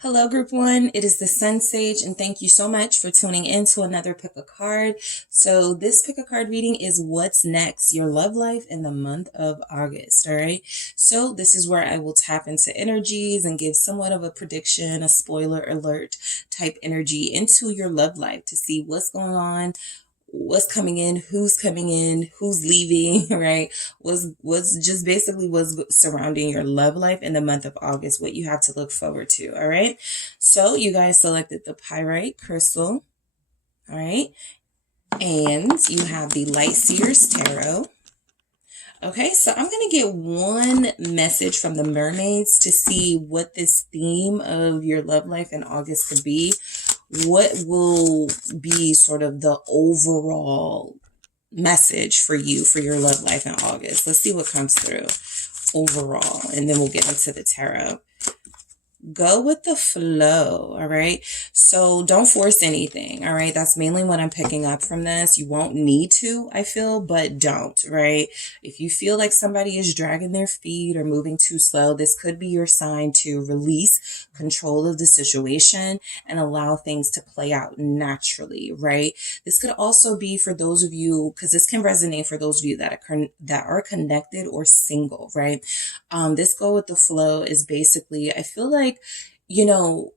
Hello, Group 1. It is the SunSage, and thank you so much for tuning in to another Pick a Card. So this Pick a Card reading is what's next, your love life in the month of August, all right? So this is where I will tap into energies and give somewhat of a prediction, a spoiler alert type energy into your love life to see what's going on, what's coming in, who's leaving, right? What's just basically what's surrounding your love life in the month of August, what you have to look forward to, all right? So you guys selected the pyrite crystal, all right? And you have the Light Seers Tarot. Okay, so I'm going to get one message from the mermaids to see what this theme of your love life in August could be. What will be sort of the overall message for you for your love life in August? Let's see what comes through overall, and then we'll get into the tarot. Go with the flow, all right? So don't force anything, all right? That's mainly what I'm picking up from this. You won't need to, I feel, but don't, right? If you feel like somebody is dragging their feet or moving too slow, this could be your sign to release control of the situation and allow things to play out naturally, right? This could also be for those of you, because this can resonate for those of you that are connected or single, right? This go with the flow is basically, I feel like,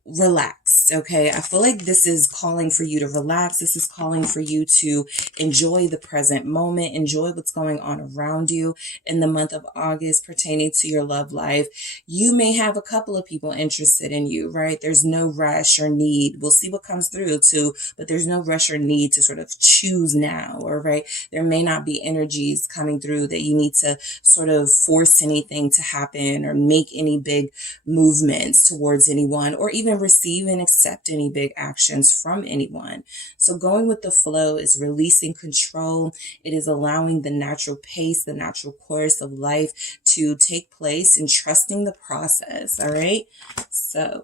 relax. Okay. I feel like this is calling for you to relax. This is calling for you to enjoy the present moment, enjoy what's going on around you in the month of August pertaining to your love life. You may have a couple of people interested in you, right? There's no rush or need. We'll see what comes through too, but there's no rush or need to sort of choose now, or right. There may not be energies coming through that you need to sort of force anything to happen or make any big movements towards anyone, or even receive and accept any big actions from anyone. So going with the flow is releasing control. It is allowing the natural pace, the natural course of life to take place and trusting the process. All right. So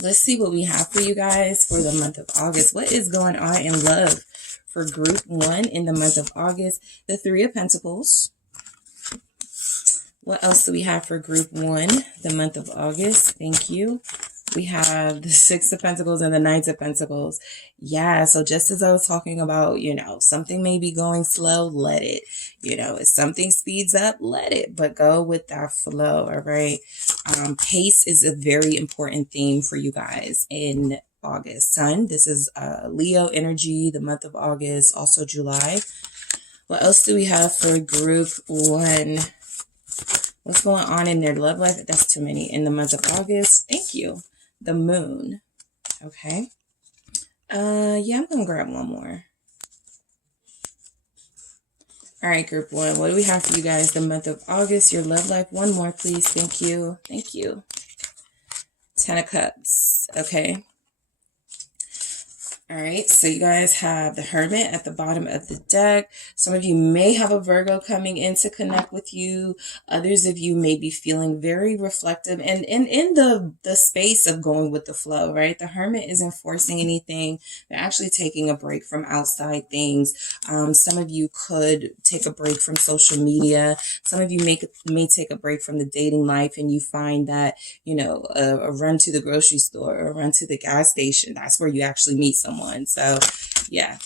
let's see what we have for you guys for the month of August. What is going on in love for Group 1 in the month of August? The Three of Pentacles. What else do we have for Group 1, the month of August? Thank you. We have the Six of Pentacles and the Knight of Pentacles. Yeah, so just as I was talking about, something may be going slow, let it. If something speeds up, let it. But go with that flow, all right? Pace is a very important theme for you guys in August. Sun, this is Leo energy, the month of August, also July. What else do we have for Group 1? What's going on in their love life? That's too many. In the month of August. Thank you. The Moon. Okay. Yeah, I'm going to grab one more. All right, Group 1. What do we have for you guys? The month of August, your love life. One more, please. Thank you. Thank you. 10 of Cups. Okay. All right, so you guys have the Hermit at the bottom of the deck. Some of you may have a Virgo coming in to connect with you. Others of you may be feeling very reflective and in the space of going with the flow, right? The Hermit isn't forcing anything. They're actually taking a break from outside things. Some of you could take a break from social media. Some of you may take a break from the dating life, and you find that, a run to the grocery store or a run to the gas station, that's where you actually meet someone. So yeah,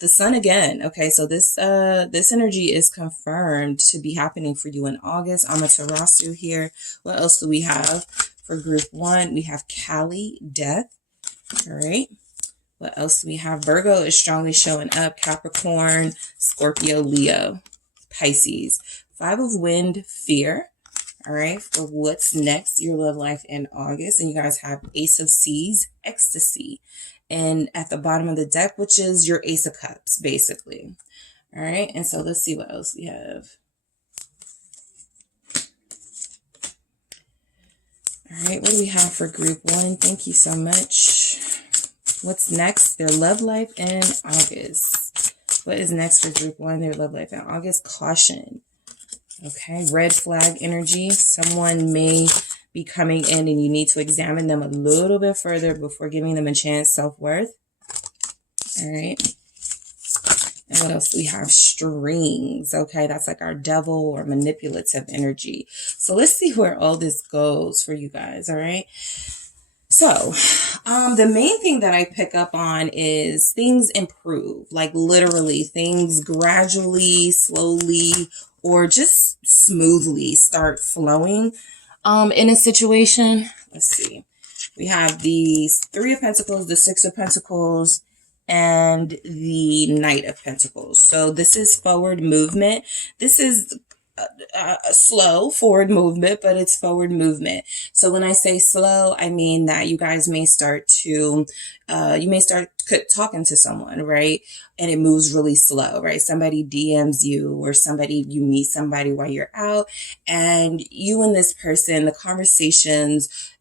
the Sun again. Okay, so this energy is confirmed to be happening for you in August. Amaterasu here. What else do we have for Group 1? We have Kali, Death. All right. What else do we have? Virgo is strongly showing up. Capricorn, Scorpio, Leo, Pisces. 5 of Wind, Fear. All right, for what's next, your love life in August. And you guys have Ace of Seas, Ecstasy. And at the bottom of the deck, which is your Ace of Cups, basically. All right, and so let's see what else we have. All right, what do we have for Group 1? Thank you so much. What's next? Their love life in August. What is next for Group 1? Their love life in August. Caution. Okay, red flag energy. Someone may be coming in and you need to examine them a little bit further before giving them a chance. Self-worth. All right. And what else do we have? Strings. Okay, that's like our devil or manipulative energy. So let's see where all this goes for you guys. All right. So, the main thing that I pick up on is things improve, like literally things gradually, slowly, or just smoothly start flowing, in a situation. Let's see. We have the Three of Pentacles, the Six of Pentacles, and the Knight of Pentacles. So this is forward movement. This is a slow forward movement, but it's forward movement. So when I say slow, I mean that you guys may start to, you may start talking to someone, right? And it moves really slow, right? Somebody DMs you, or you meet somebody while you're out, and you and this person, the conversations,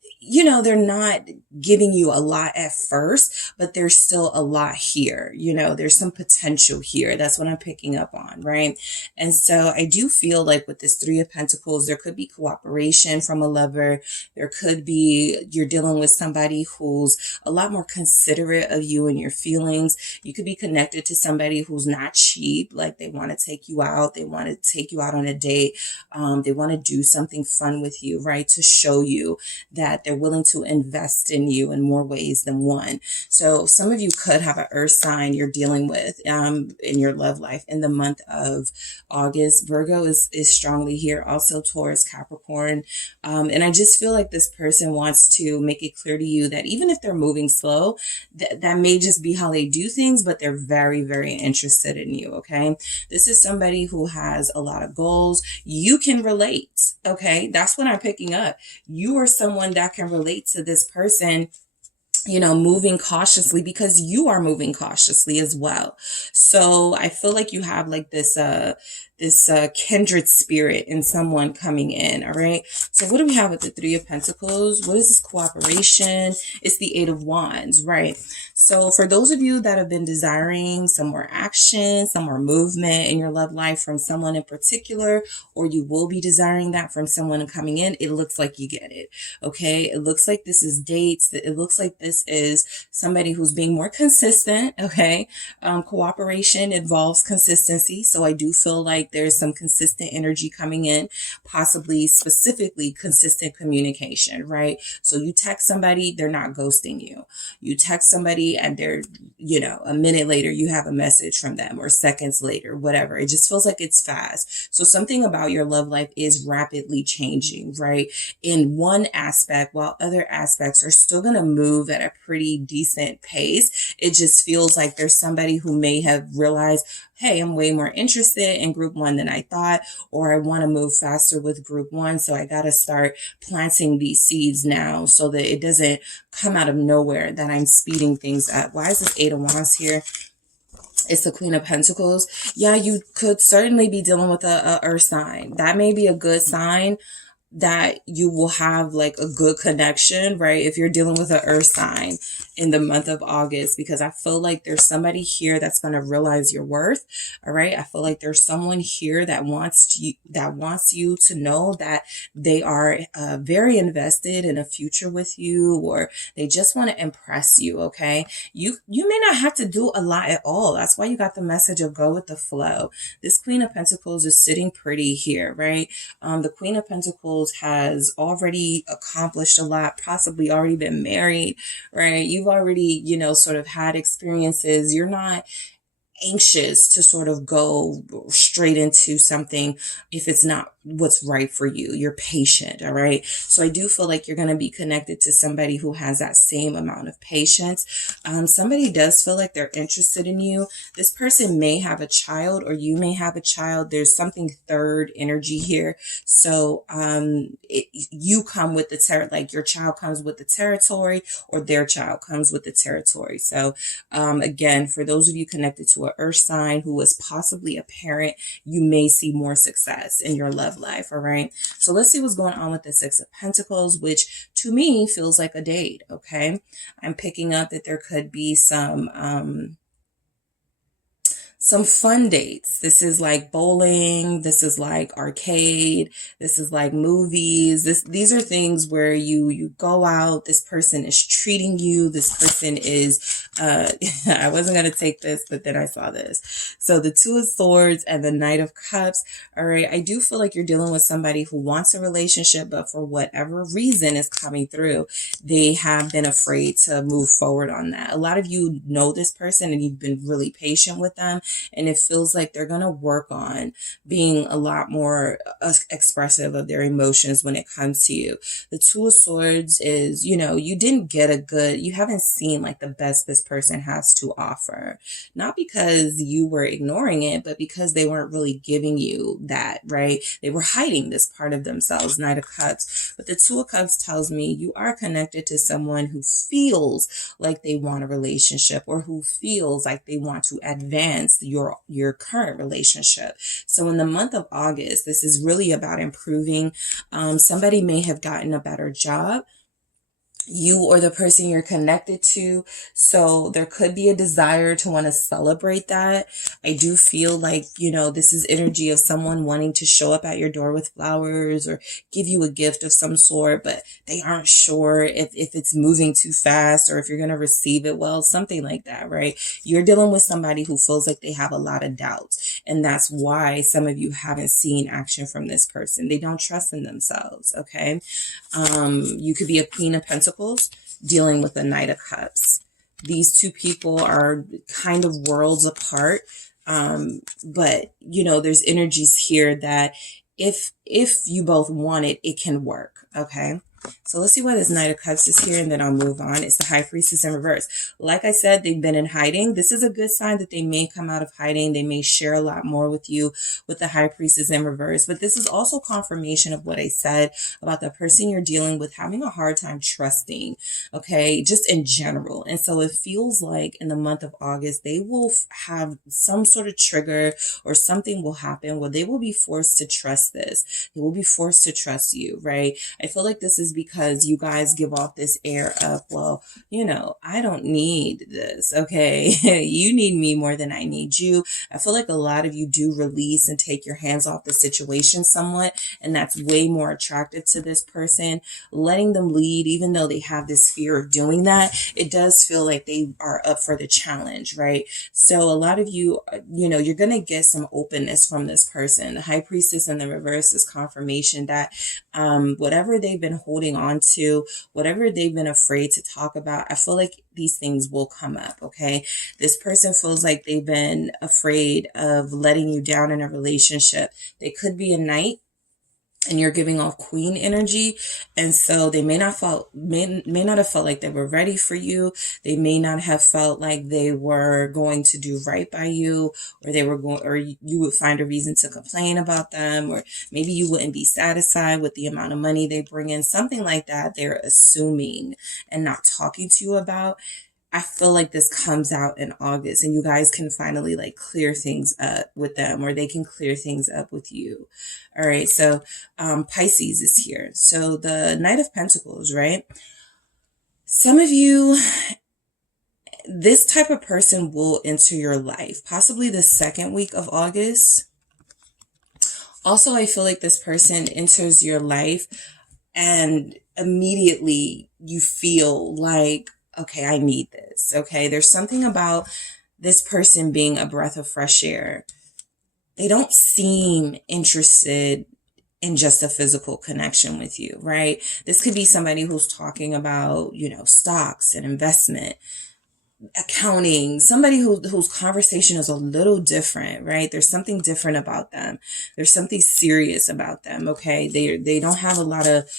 they're not giving you a lot at first, but there's still a lot here. There's some potential here. That's what I'm picking up on, right? And so I do feel like with this Three of Pentacles, there could be cooperation from a lover. There could be, you're dealing with somebody who's a lot more considerate of you and your feelings. You could be connected to somebody who's not cheap, like they want to take you out. They want to take you out on a date. They want to do something fun with you, right? To show you that they're willing to invest in you in more ways than one. So some of you could have an earth sign you're dealing with in your love life in the month of August. Virgo is strongly here, also Taurus, Capricorn. And I just feel like this person wants to make it clear to you that even if they're moving slow, that may just be how they do things, but they're very, very interested in you, okay? This is somebody who has a lot of goals. You can relate, okay? That's what I'm picking up. You are someone that can relate to this person, moving cautiously, because you are moving cautiously as well. So I feel like you have like this kindred spirit in someone coming in. All right. So what do we have with the Three of Pentacles? What is this cooperation? It's the Eight of Wands, right? So for those of you that have been desiring some more action, some more movement in your love life from someone in particular, or you will be desiring that from someone coming in, it looks like you get it. Okay. It looks like this is dates. It looks like this is somebody who's being more consistent. Okay. Cooperation involves consistency. So I do feel like there's some consistent energy coming in, possibly specifically consistent communication, right? So you text somebody, they're not ghosting you. You text somebody and they're, a minute later you have a message from them, or seconds later, whatever. It just feels like it's fast. So something about your love life is rapidly changing, right? In one aspect, while other aspects are still going to move at a pretty decent pace. It just feels like there's somebody who may have realized, hey, I'm way more interested in group one than I thought, or I want to move faster with group one. So I got to start planting these seeds now so that it doesn't come out of nowhere that I'm speeding things up. Why is this Eight of Wands here? It's the Queen of Pentacles. Yeah, you could certainly be dealing with a earth sign. That may be a good sign that you will have like a good connection, right? If you're dealing with an earth sign in the month of August, because I feel like there's somebody here that's going to realize your worth. All right. I feel like there's someone here that wants you to know that they are very invested in a future with you, or they just want to impress you. Okay. You may not have to do a lot at all. That's why you got the message of go with the flow. This Queen of Pentacles is sitting pretty here, right? The Queen of Pentacles has already accomplished a lot, possibly already been married, right? You've already, sort of had experiences. You're not anxious to sort of go straight into something if it's not what's right for you. You're patient. All right. So I do feel like you're going to be connected to somebody who has that same amount of patience. Somebody does feel like they're interested in you. This person may have a child, or you may have a child. There's something third energy here. So you come with the like your child comes with the territory, or their child comes with the territory. So again, for those of you connected to an earth sign who is possibly a parent, you may see more success in your love life. All right. So let's see what's going on with the Six of Pentacles, which to me feels like a date. Okay. I'm picking up that there could be some some fun dates. This is like bowling. This is like arcade. This is like movies. These are things where you go out. This person is treating you. This person is, I wasn't going to take this, but then I saw this. So the Two of Swords and the Knight of Cups. All right. I do feel like you're dealing with somebody who wants a relationship, but for whatever reason is coming through, they have been afraid to move forward on that. A lot of you know this person and you've been really patient with them. And it feels like they're going to work on being a lot more expressive of their emotions when it comes to you. The Two of Swords is, you know, you didn't get you haven't seen like the best this person has to offer. Not because you were ignoring it, but because they weren't really giving you that, right? They were hiding this part of themselves, Knight of Cups. But the Two of Cups tells me you are connected to someone who feels like they want a relationship or who feels like they want to advance your current relationship. So in the month of August, this is really about improving. Somebody may have gotten a better job, you or the person you're connected to. So there could be a desire to want to celebrate that. I do feel like, you know, this is energy of someone wanting to show up at your door with flowers or give you a gift of some sort, but they aren't sure if it's moving too fast or if you're going to receive it well, something like that, right? You're dealing with somebody who feels like they have a lot of doubts. And that's why some of you haven't seen action from this person. They don't trust in themselves, okay? You could be a Queen of Pentacles dealing with a Knight of Cups. These two people are kind of worlds apart. But you know, there's energies here that if you both want it, it can work. Okay. So let's see why this Knight of Cups is here and then I'll move on. It's the High Priestess in reverse. Like I said, they've been in hiding. This is a good sign that they may come out of hiding. They may share a lot more with you with the High Priestess in reverse. But this is also confirmation of what I said about the person you're dealing with having a hard time trusting, okay, just in general. And so it feels like in the month of August, they will have some sort of trigger or something will happen where they will be forced to trust this. They will be forced to trust you, right? I feel like this is because you guys give off this air of, well, you know, I don't need this, okay? You need me more than I need you. I feel like a lot of you do release and take your hands off the situation somewhat, and that's way more attractive to this person. Letting them lead, even though they have this fear of doing that, it does feel like they are up for the challenge, right? So a lot of you, you know, you're going to get some openness from this person. The High Priestess in the reverse is confirmation that whatever they've been holding on to, whatever they've been afraid to talk about, I feel like these things will come up, okay? This person feels like they've been afraid of letting you down in a relationship. They could be a knight and you're giving off queen energy. And so they may not have felt like they were ready for you. They may not have felt like they were going to do right by you, or or you would find a reason to complain about them, or maybe you wouldn't be satisfied with the amount of money they bring in, something like that. They're assuming and not talking to you about. I feel like this comes out in August and you guys can finally like clear things up with them, or they can clear things up with you. All right. So, Pisces is here. So the Knight of Pentacles, right? Some of you, this type of person will enter your life, possibly the second week of August. Also, I feel like this person enters your life and immediately you feel like, okay, I need this. Okay. There's something about this person being a breath of fresh air. They don't seem interested in just a physical connection with you, right? This could be somebody who's talking about, you know, stocks and investment, accounting, somebody whose conversation is a little different, right? There's something different about them. There's something serious about them. Okay. They don't have a lot of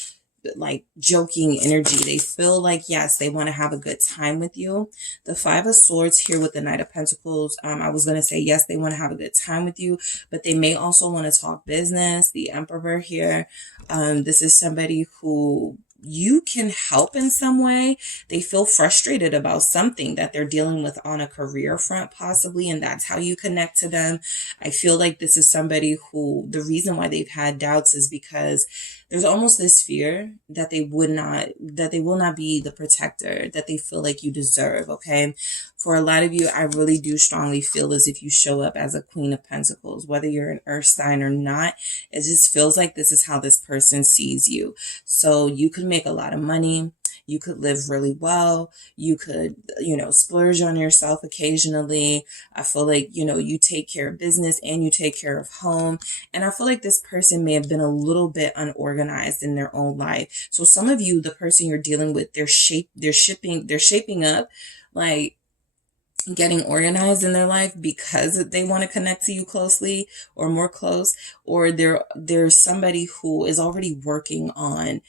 like joking energy. They feel like, yes, they want to have a good time with you. The Five of Swords here with the Knight of Pentacles. I was going to say, yes, they want to have a good time with you, but they may also want to talk business. The Emperor here. This is somebody who you can help in some way. They feel frustrated about something that they're dealing with on a career front, possibly, and that's how you connect to them. I feel like this is somebody who, the reason why they've had doubts is because there's almost this fear that they will not be the protector that they feel like you deserve, okay? For a lot of you, I really do strongly feel as if you show up as a Queen of Pentacles, whether you're an Earth sign or not. It just feels like this is how this person sees you. So you could make a lot of money. You could live really well. You could, splurge on yourself occasionally. I feel like, you take care of business and you take care of home. And I feel like this person may have been a little bit unorganized in their own life. So some of you, the person you're dealing with, they're shaping up, like getting organized in their life because they want to connect to you closely or more close, or there's somebody who is already working on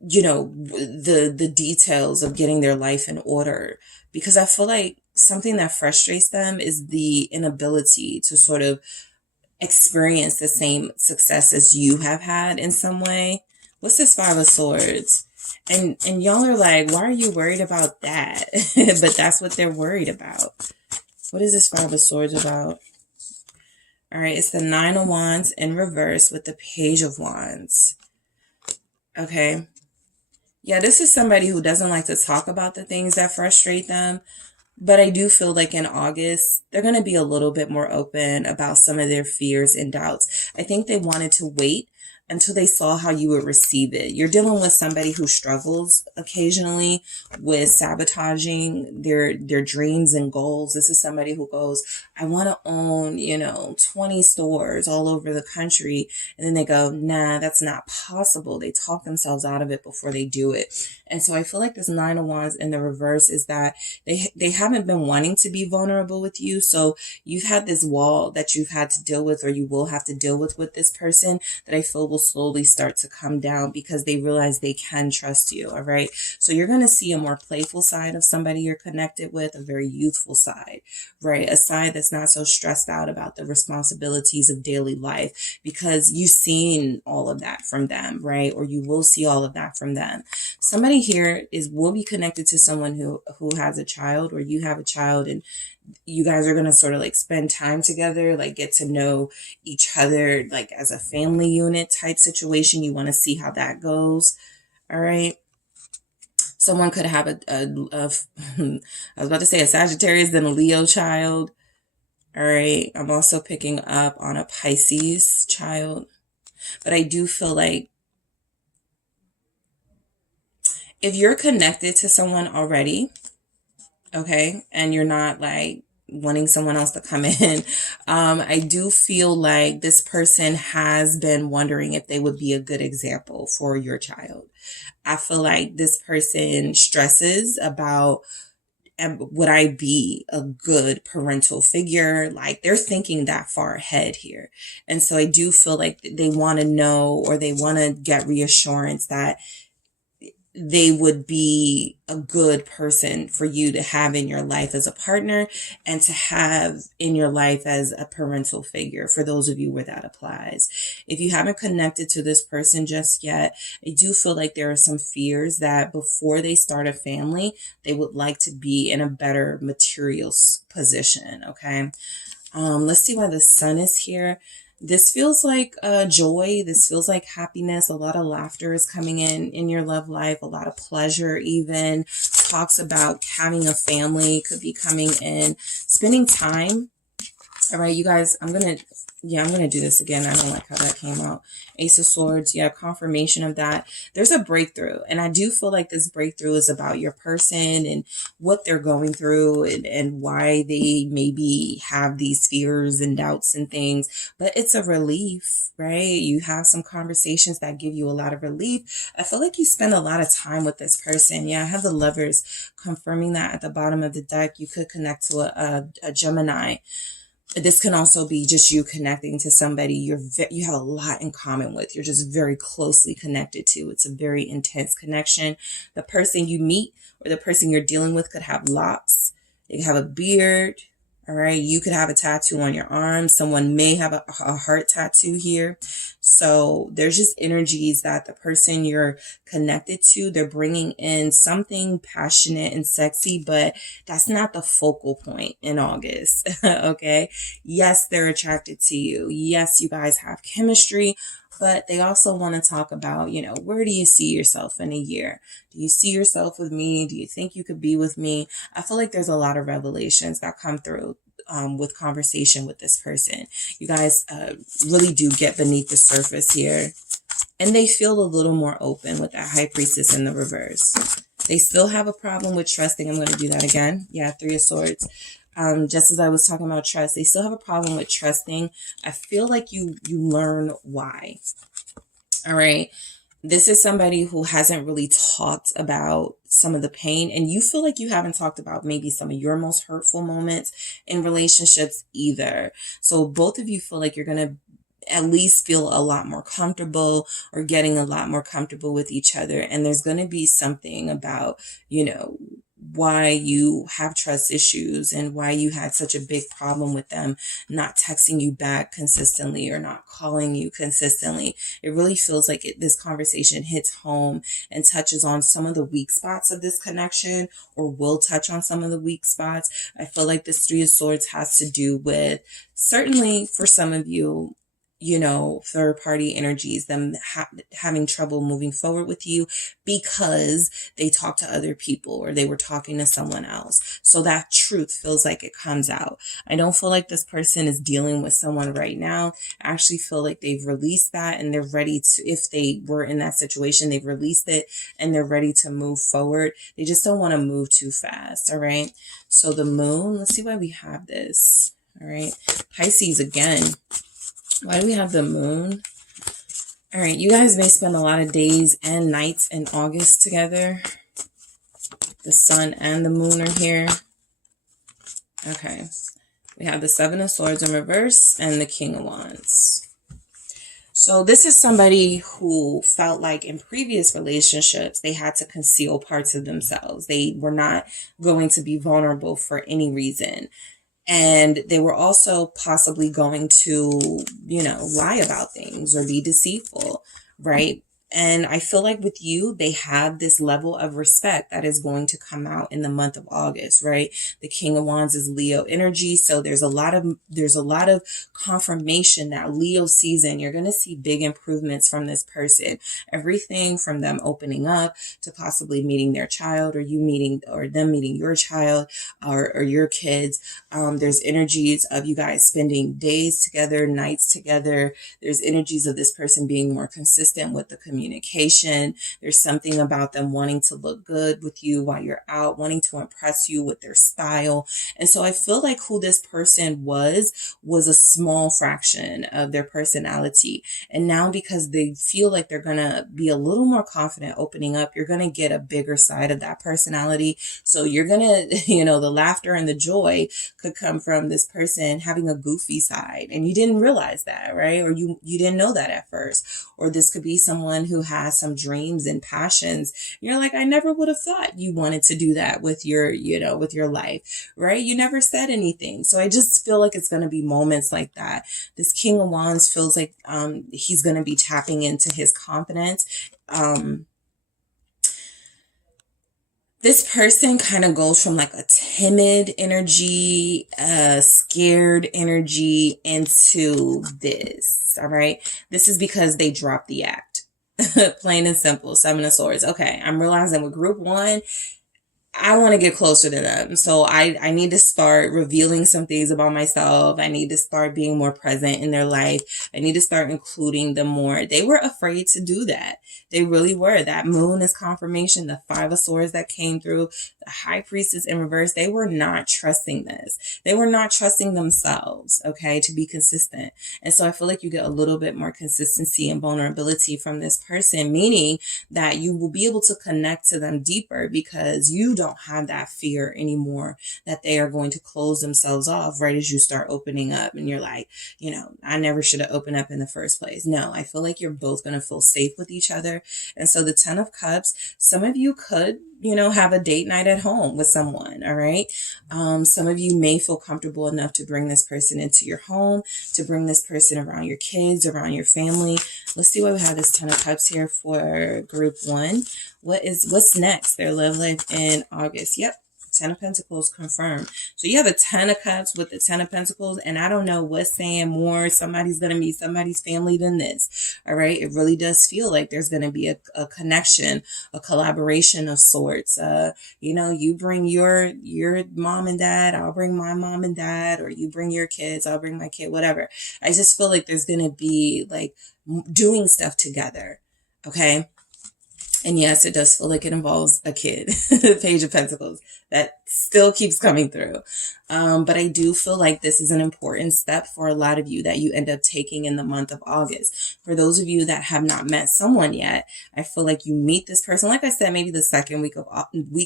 the details of getting their life in order, because I feel like something that frustrates them is the inability to sort of experience the same success as you have had in some way. What's this Five of Swords? And y'all are like, why are you worried about that? But that's what they're worried about. What is this Five of Swords about? All right, it's the Nine of Wands in reverse with the Page of Wands. Okay. Yeah, this is somebody who doesn't like to talk about the things that frustrate them. But I do feel like in August, they're going to be a little bit more open about some of their fears and doubts. I think they wanted to wait until they saw how you would receive it. You're dealing with somebody who struggles occasionally with sabotaging their dreams and goals. This is somebody who goes, I want to own, 20 stores all over the country. And then they go, nah, that's not possible. They talk themselves out of it before they do it. And so I feel like this Nine of Wands in the reverse is that they haven't been wanting to be vulnerable with you. So you've had this wall that you've had to deal with, or you will have to deal with this person, that I feel will slowly start to come down because they realize they can trust you. All right. So you're going to see a more playful side of somebody you're connected with, a very youthful side, right? A side that's not so stressed out about the responsibilities of daily life, because you've seen all of that from them, right? Or you will see all of that from them. Somebody here will be connected to someone who has a child, or you have a child, and you guys are going to sort of like spend time together, like get to know each other, like as a family unit type situation. You want to see how that goes. All right. Someone could have I was about to say a Sagittarius, then a Leo child. All right. I'm also picking up on a Pisces child, but I do feel like if you're connected to someone already, okay, and you're not like wanting someone else to come in, I do feel like this person has been wondering if they would be a good example for your child. I feel like this person stresses about, would I be a good parental figure? Like they're thinking that far ahead here. And so I do feel like they want to know, or they want to get reassurance that they would be a good person for you to have in your life as a partner, and to have in your life as a parental figure, for those of you where that applies. If you haven't connected to this person just yet, I do feel like there are some fears that before they start a family, they would like to be in a better material position. Okay. Let's see why the Sun is here. This feels like joy. This feels like happiness. A lot of laughter is coming in your love life. A lot of pleasure even. Talks about having a family could be coming in. Spending time. All right, you guys, I'm going to do this again. I don't like how that came out. Ace of Swords. Yeah, confirmation of that. There's a breakthrough. And I do feel like this breakthrough is about your person and what they're going through, and why they maybe have these fears and doubts and things. But it's a relief, right? You have some conversations that give you a lot of relief. I feel like you spend a lot of time with this person. Yeah, I have the Lovers confirming that at the bottom of the deck. You could connect to a Gemini. This can also be just you connecting to somebody you have a lot in common with. You're just very closely connected to. It's a very intense connection. The person you meet, or the person you're dealing with, could have locks. They could have a beard. All right. You could have a tattoo on your arm. Someone may have a heart tattoo here. So there's just energies that the person you're connected to, they're bringing in something passionate and sexy, but that's not the focal point in August. Okay. Yes, they're attracted to you. Yes, you guys have chemistry, but they also want to talk about, where do you see yourself in a year? Do you see yourself with me? Do you think you could be with me? I feel like there's a lot of revelations that come through with conversation with this person. You guys really do get beneath the surface here. And they feel a little more open with that High Priestess in the reverse. They still have a problem with trusting. I'm going to do that again. Yeah, Three of Swords. Just as I was talking about trust, they still have a problem with trusting. I feel like you learn why. All right. This is somebody who hasn't really talked about some of the pain, and you feel like you haven't talked about maybe some of your most hurtful moments in relationships either. So both of you feel like you're going to at least feel a lot more comfortable or getting a lot more comfortable with each other. And there's going to be something about, why you have trust issues and why you had such a big problem with them not texting you back consistently or not calling you consistently. It really feels like this conversation hits home and touches on some of the weak spots of this connection, or will touch on some of the weak spots. I feel like this Three of Swords has to do with, certainly for some of you, third party energies, them having trouble moving forward with you because they talked to other people or they were talking to someone else. So that truth feels like it comes out. I don't feel like this person is dealing with someone right now. I actually feel like they've released that and they're ready to, if they were in that situation, they've released it and they're ready to move forward. They just don't want to move too fast. All right. So the Moon, let's see why we have this. All right. Pisces again. Why do we have the Moon? All right, you guys may spend a lot of days and nights in August together. The Sun and the Moon are here. Okay, we have the Seven of Swords in reverse and the King of Wands. So this is somebody who felt like in previous relationships, they had to conceal parts of themselves. They were not going to be vulnerable for any reason. And they were also possibly going to, lie about things or be deceitful, right? And I feel like with you, they have this level of respect that is going to come out in the month of August, right? The King of Wands is Leo energy. So there's a lot of confirmation that Leo season, you're going to see big improvements from this person. Everything from them opening up to possibly meeting their child, or them meeting your child or your kids. There's energies of you guys spending days together, nights together. There's energies of this person being more consistent with the communication. There's something about them wanting to look good with you while you're out, wanting to impress you with their style. And so I feel like who this person was a small fraction of their personality. And now because they feel like they're going to be a little more confident opening up, you're going to get a bigger side of that personality. So you're going to, the laughter and the joy could come from this person having a goofy side. And you didn't realize that, right? Or you didn't know that at first. Or this could be someone who has some dreams and passions. You're like, I never would have thought you wanted to do that with your, with your life, right? You never said anything. So I just feel like it's going to be moments like that. This King of Wands feels like he's going to be tapping into his confidence. This person kind of goes from like a timid energy, scared energy into this. All right. This is because they dropped the act. Plain and simple. Seven of Swords. Okay. I'm realizing with group one, I want to get closer to them. So I need to start revealing some things about myself. I need to start being more present in their life. I need to start including them more. They were afraid to do that. They really were. That Moon is confirmation. The Five of Swords that came through, the High Priestess in reverse. They were not trusting this. They were not trusting themselves, okay, to be consistent. And so I feel like you get a little bit more consistency and vulnerability from this person, meaning that you will be able to connect to them deeper because you don't have that fear anymore that they are going to close themselves off right as you start opening up. And you're like, I never should have opened up in the first place. No, I feel like you're both going to feel safe with each other. And so the 10 of Cups, some of you could, have a date night at home with someone. All right. Some of you may feel comfortable enough to bring this person into your home, to bring this person around your kids, around your family. Let's see why we have this 10 of Cups here for group 1. What's next? Their love life in August. Yep. 10 of Pentacles confirmed. So you have a 10 of Cups with the 10 of Pentacles, and I don't know what's saying more. Somebody's going to meet somebody's family than this. All right. It really does feel like there's going to be a connection, a collaboration of sorts. You bring your mom and dad, I'll bring my mom and dad, or you bring your kids, I'll bring my kid, whatever. I just feel like there's going to be like doing stuff together. Okay. And yes, it does feel like it involves a kid, Page of Pentacles. That still keeps coming through. But I do feel like this is an important step for a lot of you that you end up taking in the month of August. For those of you that have not met someone yet, I feel like you meet this person, like I said, maybe the second week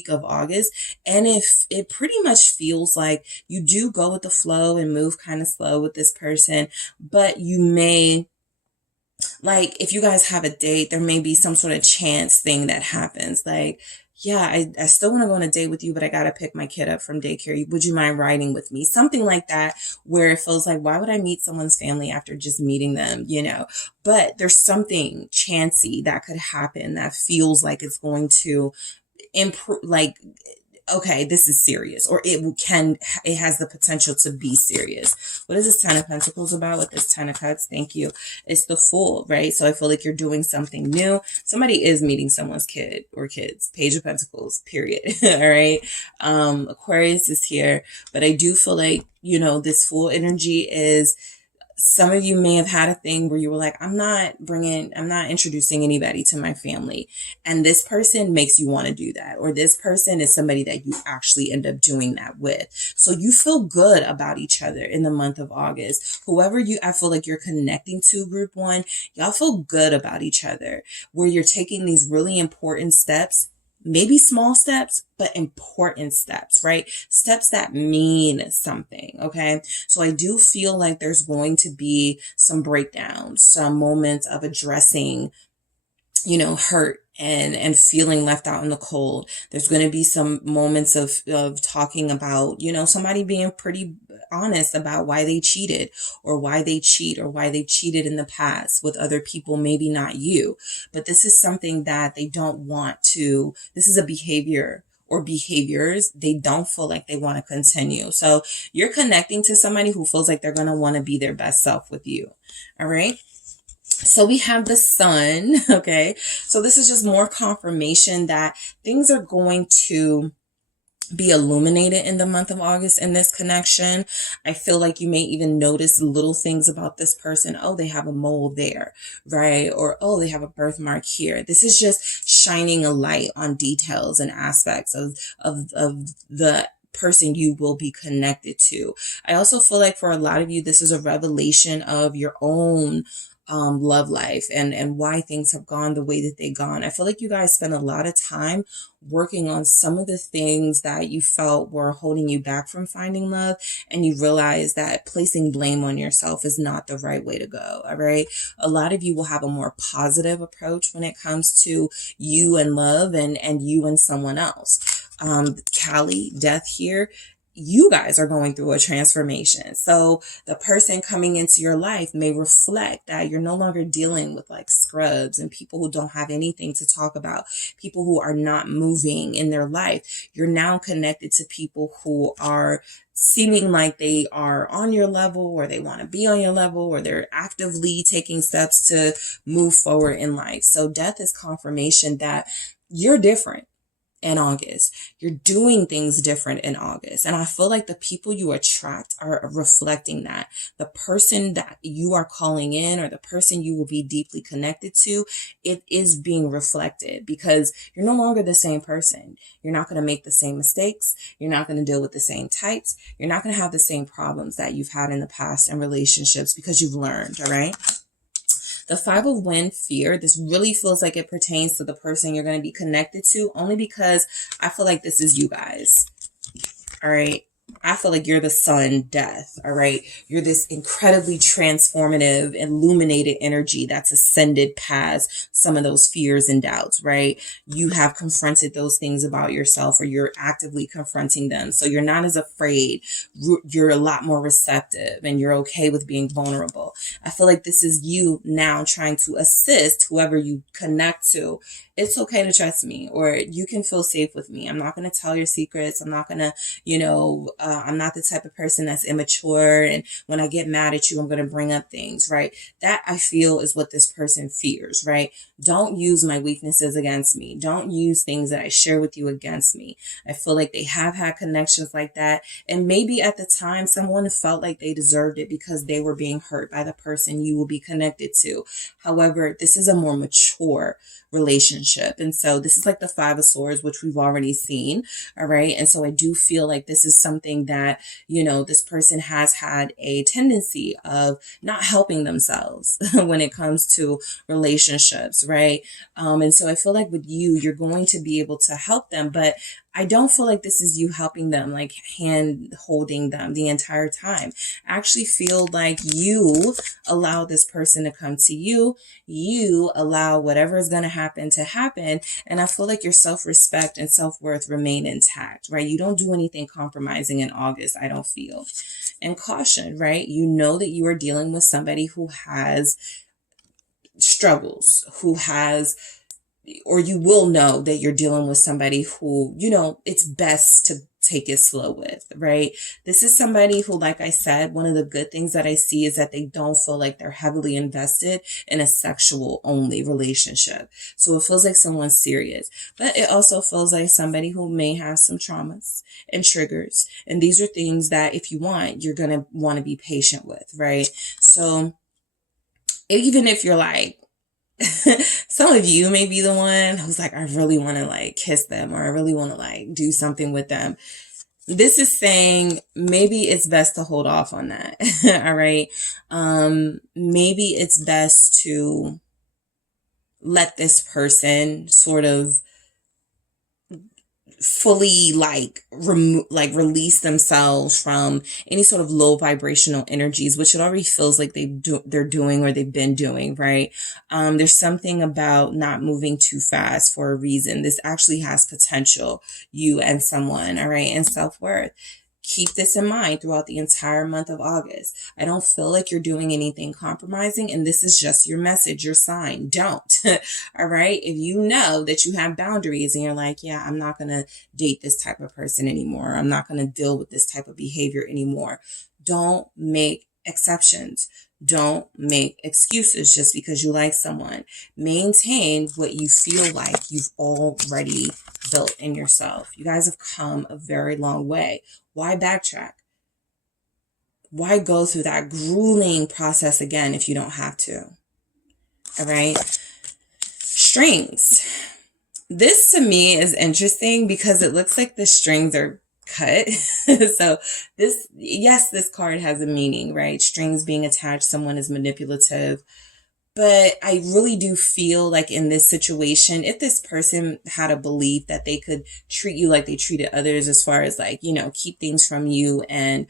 of August. And if it pretty much feels like you do go with the flow and move kind of slow with this person, but you may... like, if you guys have a date, there may be some sort of chance thing that happens. Like, yeah, I still want to go on a date with you, but I got to pick my kid up from daycare. Would you mind riding with me? Something like that, where it feels like, why would I meet someone's family after just meeting them, But there's something chancy that could happen that feels like it's going to improve, like, okay, this is serious, or it has the potential to be serious. What is this 10 of Pentacles about with this 10 of Cups? Thank you. It's the Fool, right? So I feel like you're doing something new. Somebody is meeting someone's kid or kids. Page of Pentacles, period. All right. Aquarius is here, but I do feel like, this Fool energy is... some of you may have had a thing where you were like, I'm not introducing anybody to my family. And this person makes you want to do that. Or this person is somebody that you actually end up doing that with. So you feel good about each other in the month of August. I feel like you're connecting to group 1. Y'all feel good about each other, where you're taking these really important steps. Maybe small steps, but important steps, right? Steps that mean something, okay? So I do feel like there's going to be some breakdowns, some moments of addressing, hurt and feeling left out in the cold. There's going to be some moments of talking about, somebody being pretty honest about why they cheated, or why they cheat, or why they cheated in the past with other people, maybe not you. But this is something that they don't want to, this is a behavior or behaviors they don't feel like they want to continue. So you're connecting to somebody who feels like they're going to want to be their best self with you. All right. So we have the Sun. Okay. So this is just more confirmation that things are going to be illuminated in the month of August in this connection. I feel like you may even notice little things about this person. Oh, they have a mole there, right? Or, oh, they have a birthmark here. This is just shining a light on details and aspects of the person you will be connected to. I also feel like for a lot of you, this is a revelation of your own love life and why things have gone the way that they've gone. I feel like you guys spend a lot of time working on some of the things that you felt were holding you back from finding love, and you realize that placing blame on yourself is not the right way to go. All right. A lot of you will have a more positive approach when it comes to you and love and you and someone else. Kali, death here. You guys are going through a transformation. So the person coming into your life may reflect that you're no longer dealing with like scrubs and people who don't have anything to talk about, people who are not moving in their life. You're now connected to people who are seeming like they are on your level, or they want to be on your level, or they're actively taking steps to move forward in life. So death is confirmation that you're different in August. You're doing things different in August. And I feel like the people you attract are reflecting that. The person that you are calling in, or the person you will be deeply connected to, it is being reflected, because you're no longer the same person. You're not going to make the same mistakes. You're not going to deal with the same types. You're not going to have the same problems that you've had in the past in relationships, because you've learned. All right. The Five of Wands, fear. This really feels like it pertains to the person you're going to be connected to, only because I feel like this is you guys. All right. I feel like you're the sun, death, all right? You're this incredibly transformative, illuminated energy that's ascended past some of those fears and doubts, right? You have confronted those things about yourself, or you're actively confronting them. So you're not as afraid. You're a lot more receptive, and you're okay with being vulnerable. I feel like this is you now trying to assist whoever you connect to. It's okay to trust me, or you can feel safe with me. I'm not going to tell your secrets. I'm not going to, I'm not the type of person that's immature. And when I get mad at you, I'm going to bring up things, right? That I feel is what this person fears, right? Don't use my weaknesses against me. Don't use things that I share with you against me. I feel like they have had connections like that. And maybe at the time, someone felt like they deserved it because they were being hurt by the person you will be connected to. However, this is a more mature relationship. And so this is like the Five of Swords, which we've already seen. All right. And so I do feel like this is something that, this person has had a tendency of not helping themselves when it comes to relationships. Right. And so I feel like with you, you're going to be able to help them, but I don't feel like this is you helping them, like hand holding them the entire time. I actually feel like you allow this person to come to you. You allow whatever is going to happen to happen. And I feel like your self-respect and self-worth remain intact, right? You don't do anything compromising in August, I don't feel. And caution, right? You know that you are dealing with somebody who has struggles, who has, or you will know that you're dealing with somebody who, it's best to take it slow with, right? This is somebody who, like I said, one of the good things that I see is that they don't feel like they're heavily invested in a sexual only relationship. So it feels like someone's serious, but it also feels like somebody who may have some traumas and triggers. And these are things that if you want, you're going to want to be patient with, right? So even if you're like, some of you may be the one who's like, I really want to like kiss them, or I really want to like do something with them. This is saying maybe it's best to hold off on that. All right. Maybe it's best to let this person sort of fully release themselves from any sort of low vibrational energies, which it already feels like they're doing or they've been doing, right? There's something about not moving too fast for a reason. This actually has potential, you and someone, all right? And self-worth. Keep this in mind throughout the entire month of August. I don't feel like you're doing anything compromising, and this is just your message, your sign. Don't. All right. If you know that you have boundaries and you're like, yeah, I'm not going to date this type of person anymore. I'm not going to deal with this type of behavior anymore. Don't make exceptions. Don't make excuses just because you like someone. Maintain what you feel like you've already built in yourself. You guys have come a very long way. Why backtrack? Why go through that grueling process again if you don't have to? All right. Strings. This to me is interesting because it looks like the strings are cut. So this card has a meaning, right? Strings being attached, someone is manipulative. But I really do feel like in this situation, if this person had a belief that they could treat you like they treated others, as far as like, keep things from you and,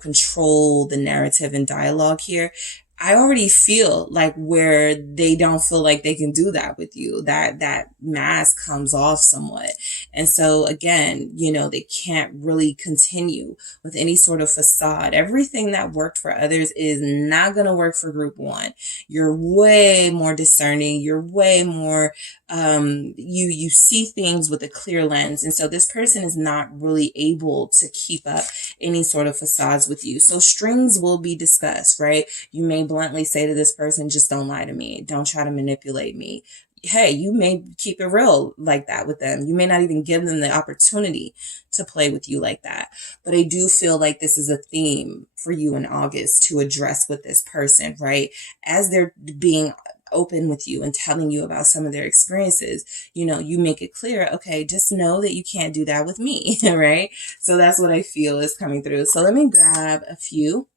control the narrative and dialogue here, I already feel like where they don't feel like they can do that with you, that mask comes off somewhat. And so again, they can't really continue with any sort of facade. Everything that worked for others is not going to work for group one. You're way more discerning. You're way more, you see things with a clear lens. And so this person is not really able to keep up any sort of facades with you. So strings will be discussed, right? You may bluntly say to this person, just don't lie to me. Don't try to manipulate me. Hey, you may keep it real like that with them. You may not even give them the opportunity to play with you like that. But I do feel like this is a theme for you in August to address with this person, right? As they're being open with you and telling you about some of their experiences, you make it clear, okay, just know that you can't do that with me, right? So that's what I feel is coming through. So let me grab a few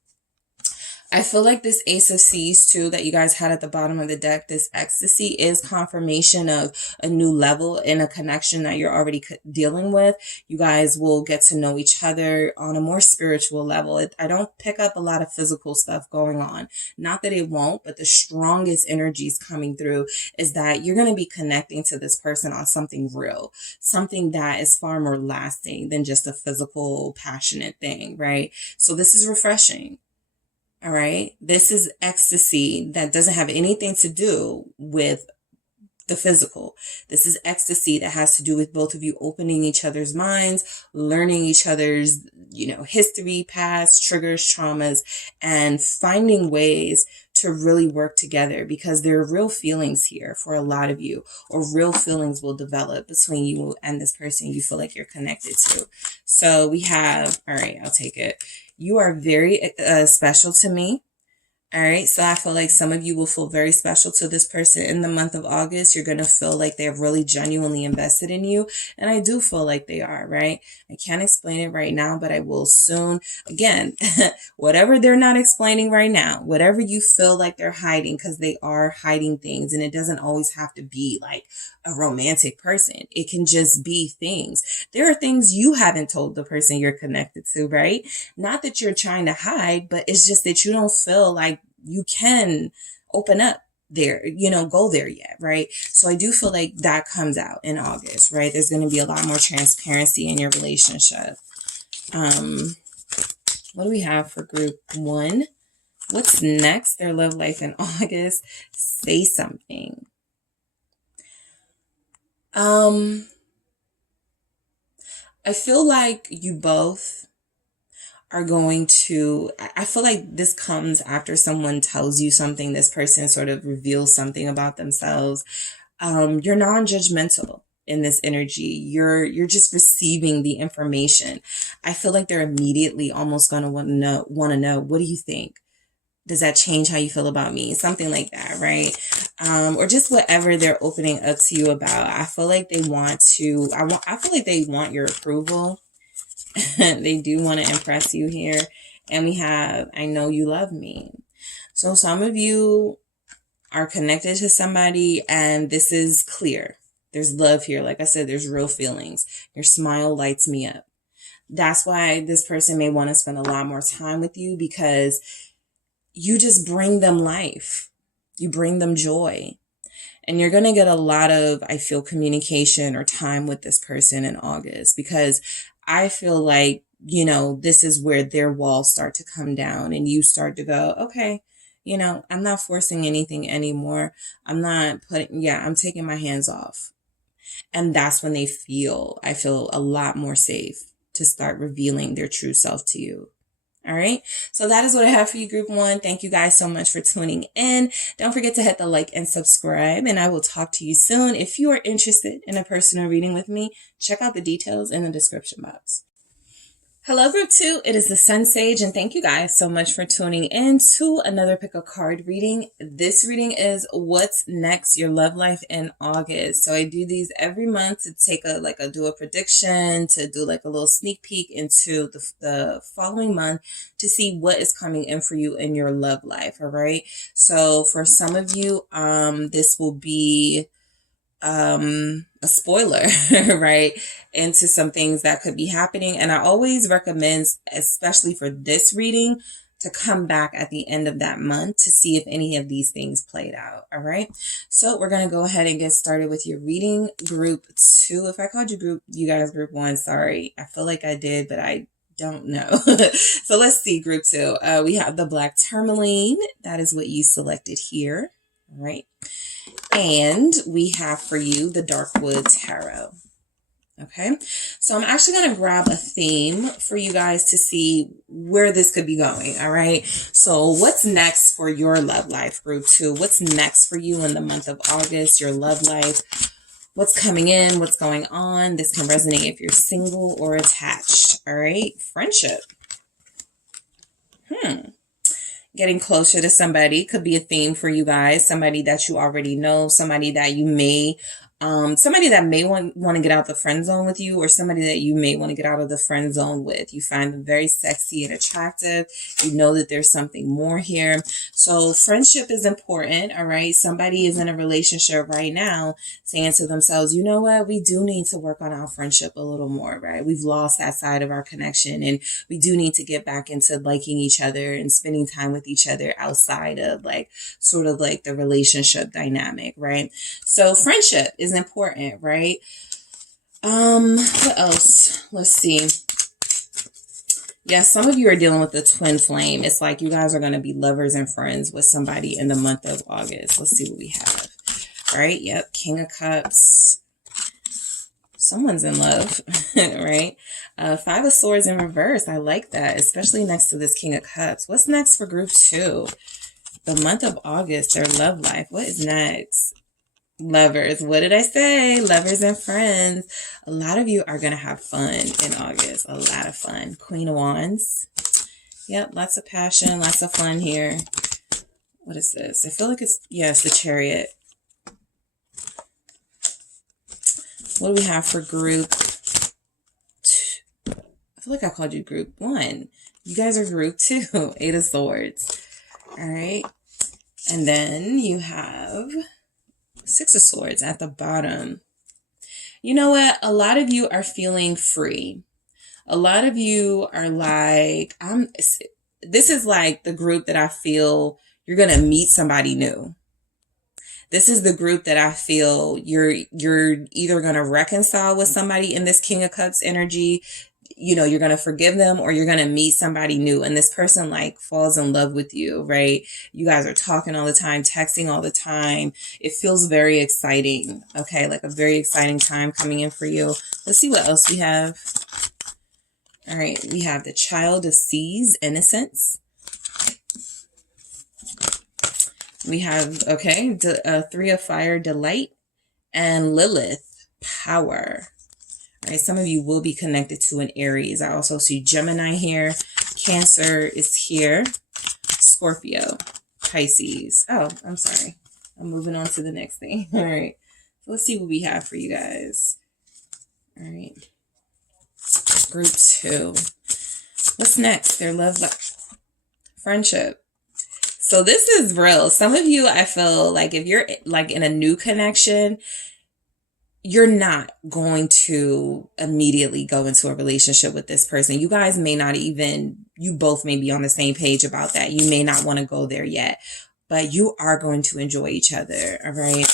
I feel like this Ace of Seas too that you guys had at the bottom of the deck, this ecstasy, is confirmation of a new level in a connection that you're already dealing with. You guys will get to know each other on a more spiritual level. I don't pick up a lot of physical stuff going on. Not that it won't, but the strongest energies coming through is that you're going to be connecting to this person on something real, something that is far more lasting than just a physical, passionate thing, right? So this is refreshing. All right. This is ecstasy that doesn't have anything to do with the physical. This is ecstasy that has to do with both of you opening each other's minds, learning each other's, history, past, triggers, traumas, and finding ways to really work together, because there are real feelings here for a lot of you, or real feelings will develop between you and this person you feel like you're connected to. So we have, all right, I'll take it. You are very special to me. All right. So I feel like some of you will feel very special to this person in the month of August. You're going to feel like they're really genuinely invested in you. And I do feel like they are, right? I can't explain it right now, but I will soon. Again, whatever they're not explaining right now, whatever you feel like they're hiding, because they are hiding things, and it doesn't always have to be like a romantic person. It can just be things. There are things you haven't told the person you're connected to, right? Not that you're trying to hide, but it's just that you don't feel like you can open up there, go there yet, right? So I do feel like that comes out in August, right? There's going to be a lot more transparency in your relationship. What do we have for group 1? What's next? Their love life in August. Say something. I feel like you both are going to, I feel like this comes after someone tells you something, this person sort of reveals something about themselves. You're non-judgmental in this energy. You're just receiving the information. I feel like they're immediately almost going to want to know, what do you think? Does that change how you feel about me? Something like that, right? Or just whatever they're opening up to you about. I feel like they want to, I feel like they want your approval. They do want to impress you here. And we have, I know you love me. So some of you are connected to somebody and this is clear. There's love here. Like I said, there's real feelings. Your smile lights me up. That's why this person may want to spend a lot more time with you, because you just bring them life. You bring them joy. And you're going to get a lot of, I feel, communication or time with this person in August, because I feel like, this is where their walls start to come down and you start to go, okay, I'm not forcing anything anymore. I'm taking my hands off. And that's when I feel a lot more safe to start revealing their true self to you. All right. So that is what I have for you, group 1. Thank you guys so much for tuning in. Don't forget to hit the like and subscribe, and I will talk to you soon. If you are interested in a personal reading with me, check out the details in the description box. Hello, group 2. It is the SunSage, and thank you guys so much for tuning in to another pick a card reading. This reading is what's next, your love life in August. So I do these every month to take do a prediction, to do like a little sneak peek into the following month to see what is coming in for you in your love life. All right. So for some of you, this will be a spoiler, right, into some things that could be happening. And I always recommend, especially for this reading, to come back at the end of that month to see if any of these things played out. All right. So we're going to go ahead and get started with your reading, group 2. If I called you guys group 1, sorry. I feel like I did, but I don't know. So let's see, group 2. We have the black tourmaline. That is what you selected here. All right. And we have for you the Darkwood Tarot. Okay, so I'm actually going to grab a theme for you guys to see where this could be going. All right, so what's next for your love life, group 2? What's next for you in the month of August, your love life? What's coming in? What's going on? This can resonate if you're single or attached. All right, friendship. Getting closer to somebody could be a theme for you guys. Somebody that you already know, somebody that you may somebody that may want to get out the friend zone with you, or somebody that you may want to get out of the friend zone with. You find them very sexy and attractive. You know that there's something more here. So friendship is important, all right? Somebody is in a relationship right now saying to themselves, you know what? We do need to work on our friendship a little more, right? We've lost that side of our connection, and we do need to get back into liking each other and spending time with each other outside of like sort of like the relationship dynamic, right? So friendship is important, right? What else? Let's see. Yeah, some of you are dealing with the twin flame. It's like you guys are going to be lovers and friends with somebody in the month of August. Let's see what we have. All right. Yep. King of Cups. Someone's in love, right? Five of Swords in reverse. I like that, especially next to this King of Cups. What's next for group 2? The month of August, their love life. What is next? Lovers. What did I say? Lovers and friends. A lot of you are going to have fun in August. A lot of fun. Queen of Wands. Yep. Lots of passion. Lots of fun here. What is this? I feel like it's the Chariot. What do we have for group 2? I feel like I called you group 1. You guys are group 2. 8 of Swords. All right. And then you have 6 of Swords at the bottom. You know what? A lot of you are feeling free. A lot of you are like, this is like the group that I feel you're going to meet somebody new. This is the group that I feel you're either going to reconcile with somebody in this King of Cups energy. You know, you're going to forgive them, or you're going to meet somebody new, and this person like falls in love with you, right? You guys are talking all the time, texting all the time. It feels very exciting. Okay. Like a very exciting time coming in for you. Let's see what else we have. All right. We have the Child of Seas, Innocence. We have, okay, Three of Fire, Delight, and Lilith, Power. All right, some of you will be connected to an Aries. I also see Gemini here. Cancer is here. Scorpio, Pisces. Oh, I'm sorry. I'm moving on to the next thing. All right. So let's see what we have for you guys. All right. Group 2. What's next? Their love life. Friendship. So this is real. Some of you, I feel like if you're like in a new connection, you're not going to immediately go into a relationship with this person. You guys may not even, you both may be on the same page about that. You may not want to go there yet, but you are going to enjoy each other. All right.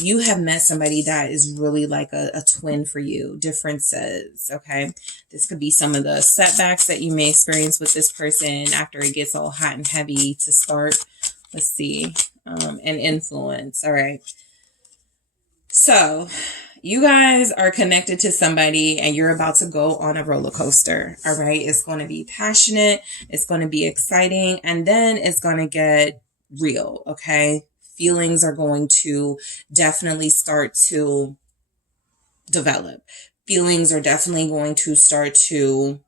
You have met somebody that is really like a twin for you. Differences. Okay. This could be some of the setbacks that you may experience with this person after it gets all hot and heavy to start. Let's see. And influence. All right. So you guys are connected to somebody and you're about to go on a roller coaster. All right. It's going to be passionate. It's going to be exciting. And then it's going to get real. Okay. Feelings are going to definitely start to develop. Feelings are definitely going to start to,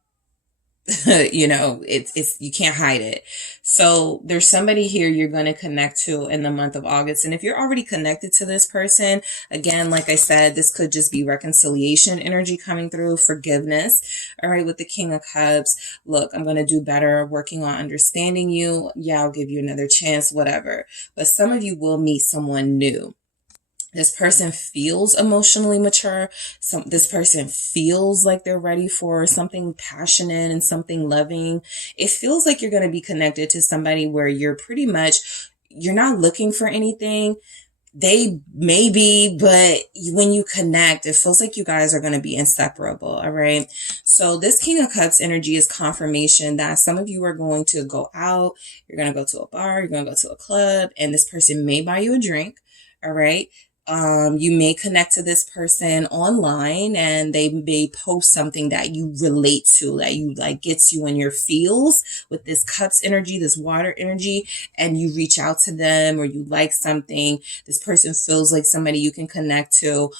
you know, it's, you can't hide it. So there's somebody here you're going to connect to in the month of August. And if you're already connected to this person, again, like I said, this could just be reconciliation energy coming through, forgiveness. All right. With the King of Cups, look, I'm going to do better working on understanding you. Yeah, I'll give you another chance, whatever. But some of you will meet someone new. This person feels emotionally mature. This person feels like they're ready for something passionate and something loving. It feels like you're going to be connected to somebody where you're pretty much, you're not looking for anything. They may be, but when you connect, it feels like you guys are going to be inseparable. All right. So this King of Cups energy is confirmation that some of you are going to go out. You're going to go to a bar. You're going to go to a club, and this person may buy you a drink. All right. You may connect to this person online and they may post something that you relate to, that you like gets you in your feels with this cups energy, this water energy, and you reach out to them or you like something. This person feels like somebody you can connect to.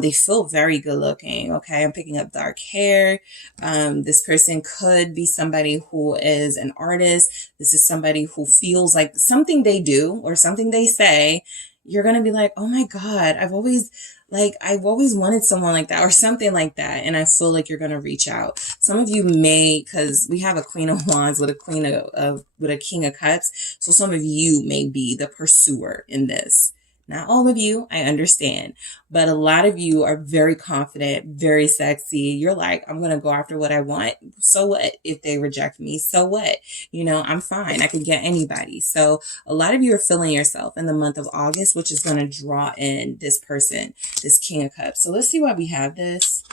They feel very good looking. Okay. I'm picking up dark hair. This person could be somebody who is an artist. This is somebody who feels like something they do or something they say, you're going to be like, oh my God, I've always like, I've always wanted someone like that or something like that. And I feel like you're going to reach out. Some of you may, because we have a Queen of Wands with a with a King of Cups. So some of you may be the pursuer in this. Not all of you, I understand, but a lot of you are very confident, very sexy. You're like, I'm going to go after what I want. So what if they reject me? So what? You know, I'm fine. I can get anybody. So a lot of you are feeling yourself in the month of August, which is going to draw in this person, this King of Cups. So let's see why we have this.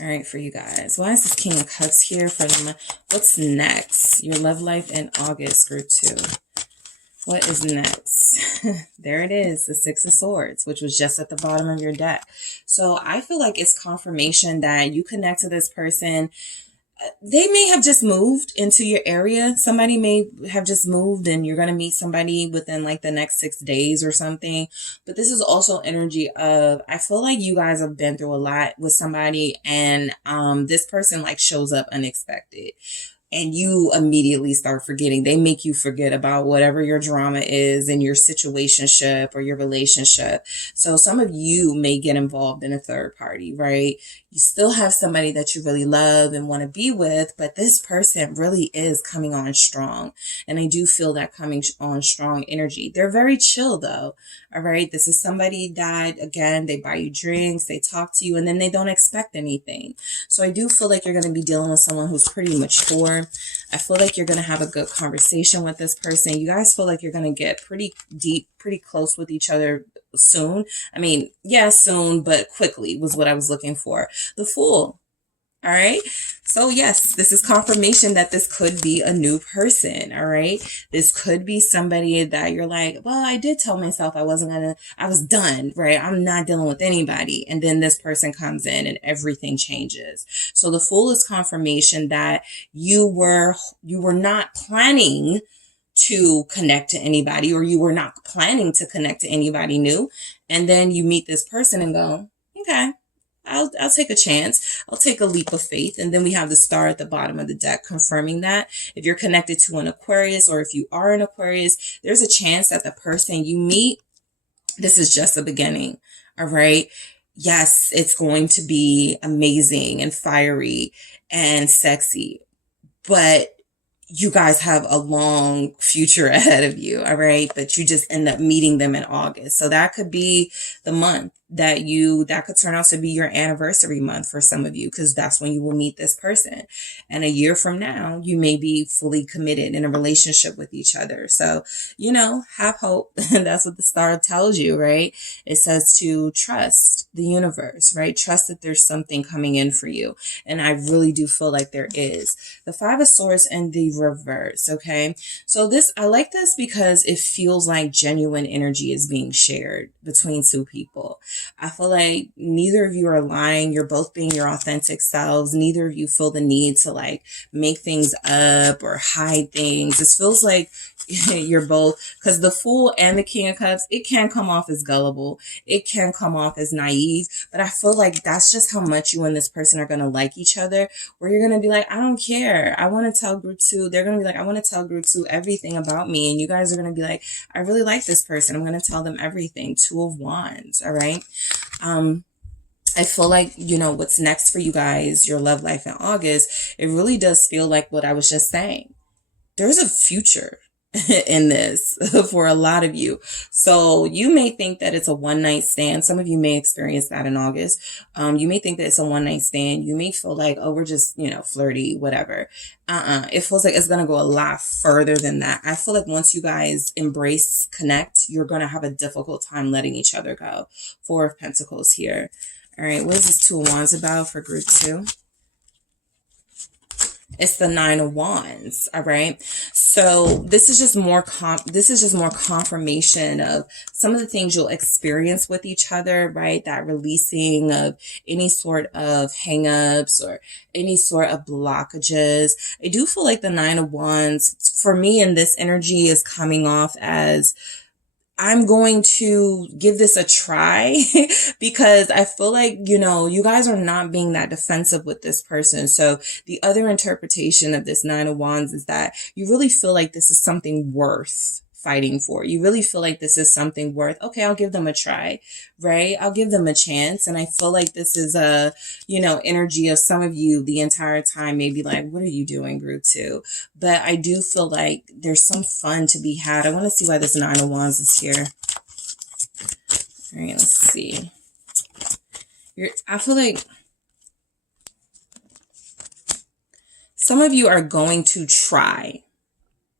All right, for you guys. Why is this King of Cups here for them? What's next? Your love life in August, group 2. What is next? There it is, the Six of Swords, which was just at the bottom of your deck. So I feel like it's confirmation that you connect to this person. They may have just moved into your area. Somebody may have just moved and you're going to meet somebody within like the next 6 days or something. But this is also energy of, I feel like you guys have been through a lot with somebody and this person like shows up unexpected. And you immediately start forgetting. They make you forget about whatever your drama is in your situationship or your relationship. So some of you may get involved in a third party, right? You still have somebody that you really love and want to be with, but this person really is coming on strong. And I do feel that coming on strong energy. They're very chill though. All right. This is somebody that, again, they buy you drinks, they talk to you, and then they don't expect anything. So I do feel like you're going to be dealing with someone who's pretty mature. I feel like you're going to have a good conversation with this person. You guys feel like you're going to get pretty deep, pretty close with each other soon. I mean, yeah, soon, but quickly was what I was looking for. The Fool. All right. So yes, this is confirmation that this could be a new person. All right. This could be somebody that you're like, well, I did tell myself I was done, right? I'm not dealing with anybody. And then this person comes in and everything changes. So the Fool is confirmation that you were not planning to connect to anybody, or you were not planning to connect to anybody new. And then you meet this person and go, okay, I'll take a chance. I'll take a leap of faith. And then we have the Star at the bottom of the deck confirming that if you're connected to an Aquarius, or if you are an Aquarius, there's a chance that the person you meet, this is just the beginning. All right. Yes, it's going to be amazing and fiery and sexy, but you guys have a long future ahead of you. All right. But you just end up meeting them in August. So that could be the month that could turn out to be your anniversary month for some of you, because that's when you will meet this person. And a year from now, you may be fully committed in a relationship with each other. So, have hope. That's what the Star tells you, right? It says to trust the universe, right? Trust that there's something coming in for you. And I really do feel like there is. The Five of Swords in the reverse. Okay. So I like this because it feels like genuine energy is being shared between two people. I feel like neither of you are lying. You're both being your authentic selves. Neither of you feel the need to like make things up or hide things. This feels like you're both, because the Fool and the King of Cups, it can come off as gullible. It can come off as naive, but I feel like that's just how much you and this person are going to like each other, where you're going to be like, I don't care. I want to tell group 2. They're going to be like, I want to tell group 2 everything about me. And you guys are going to be like, I really like this person. I'm going to tell them everything. 2 of Wands. All right. I feel like, what's next for you guys, your love life in August, it really does feel like what I was just saying. There's a future in this for a lot of you. So you may think that it's a one-night stand. Some of you may experience that in August. You may think that it's a one-night stand. You may feel like, oh, we're just, flirty, whatever. It feels like it's going to go a lot further than that. I feel like once you guys embrace, connect, you're going to have a difficult time letting each other go. 4 of Pentacles here. All right. What is this 2 of Wands about for group 2? It's the 9 of Wands. All right. So this is just more confirmation of some of the things you'll experience with each other, right? That releasing of any sort of hangups or any sort of blockages. I do feel like the 9 of Wands for me in this energy is coming off as, I'm going to give this a try because I feel like, you guys are not being that defensive with this person. So the other interpretation of this 9 of Wands is that you really feel like this is something worth fighting for. You really feel like this is something worth, okay, I'll give them a try, right? I'll give them a chance. And I feel like this is a, you know, energy of some of you the entire time, maybe like, what are you doing, group 2? But I do feel like there's some fun to be had. I want to see why this 9 of Wands is here. All right, let's see. I feel like some of you are going to try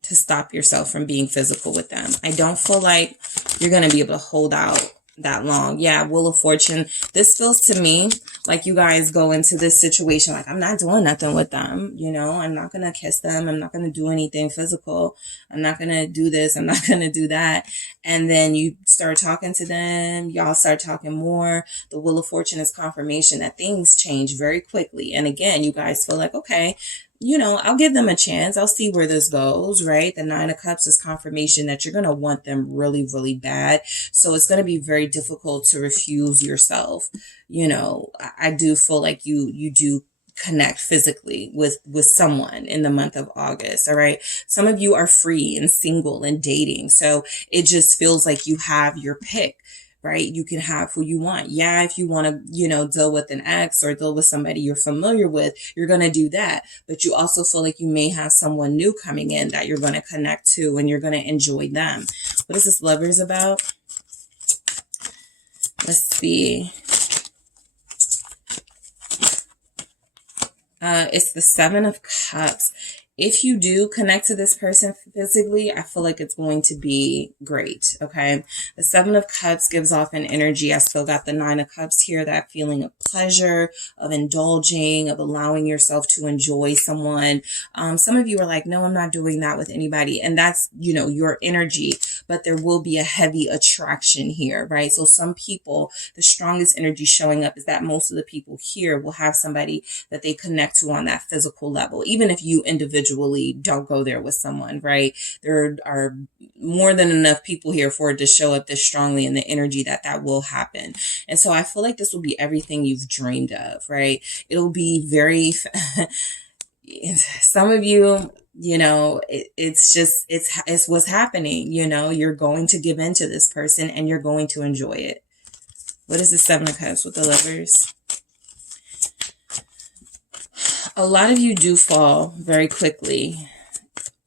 to stop yourself from being physical with them. I don't feel like you're going to be able to hold out that long. Yeah, Wheel of Fortune. This feels to me like you guys go into this situation like, I'm not doing nothing with them. You know, I'm not going to kiss them. I'm not going to do anything physical. I'm not going to do this. I'm not going to do that. And then you start talking to them. Y'all start talking more. The Wheel of Fortune is confirmation that things change very quickly. And again, you guys feel like, okay, you know, I'll give them a chance. I'll see where this goes, right? The 9 of Cups is confirmation that you're going to want them really, really bad. So it's going to be very difficult to refuse yourself. You know, I do feel like you do connect physically with someone in the month of August. All right. Some of you are free and single and dating. So it just feels like you have your pick. Right? You can have who you want. Yeah, if you want to, you know, deal with an ex or deal with somebody you're familiar with, you're going to do that. But you also feel like you may have someone new coming in that you're going to connect to and you're going to enjoy them. What is this Lovers about? Let's see. It's the 7 of Cups. If you do connect to this person physically, I feel like it's going to be great, okay? The 7 of Cups gives off an energy. I still got the 9 of Cups here, that feeling of pleasure, of indulging, of allowing yourself to enjoy someone. Some of you are like, no, I'm not doing that with anybody. And that's, you know, your energy. But there will be a heavy attraction here, right? So some people, the strongest energy showing up is that most of the people here will have somebody that they connect to on that physical level, even if you individually don't go there with someone, right? There are more than enough people here for it to show up this strongly in the energy that will happen. And so I feel like this will be everything you've dreamed of, right? It'll be very, some of you, you know, it's what's happening. You know, you're going to give in to this person and you're going to enjoy it. What is the 7 of Cups with the Lovers? A lot of you do fall very quickly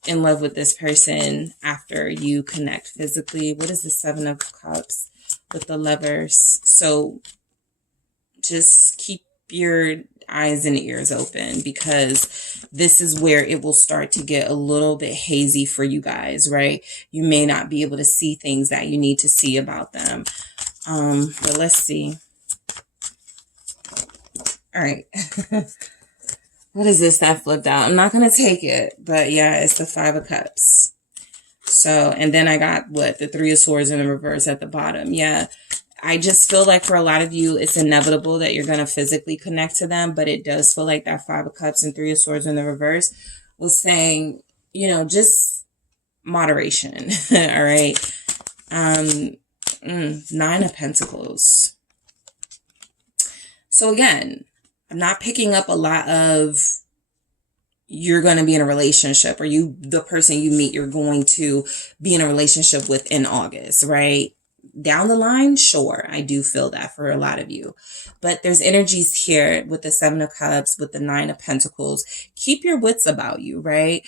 in love with this person after you connect physically. What is the 7 of Cups with the Lovers? So just keep your eyes and ears open, because this is where it will start to get a little bit hazy for you guys, right? You may not be able to see things that you need to see about them. But let's see. All right. What is this that flipped out? I'm not going to take it, but yeah, it's the 5 of Cups. So, and then I got what? The 3 of Swords in the reverse at the bottom. Yeah. I just feel like for a lot of you, it's inevitable that you're going to physically connect to them, but it does feel like that 5 of Cups and 3 of Swords in the reverse was saying, you know, just moderation. All right. 9 of Pentacles. So again, I'm not picking up a lot of you're going to be in a relationship, or the person you meet, you're going to be in a relationship with in August, right? Down the line, sure, I do feel that for a lot of you. But there's energies here with the 7 of Cups, with the 9 of Pentacles. Keep your wits about you, right?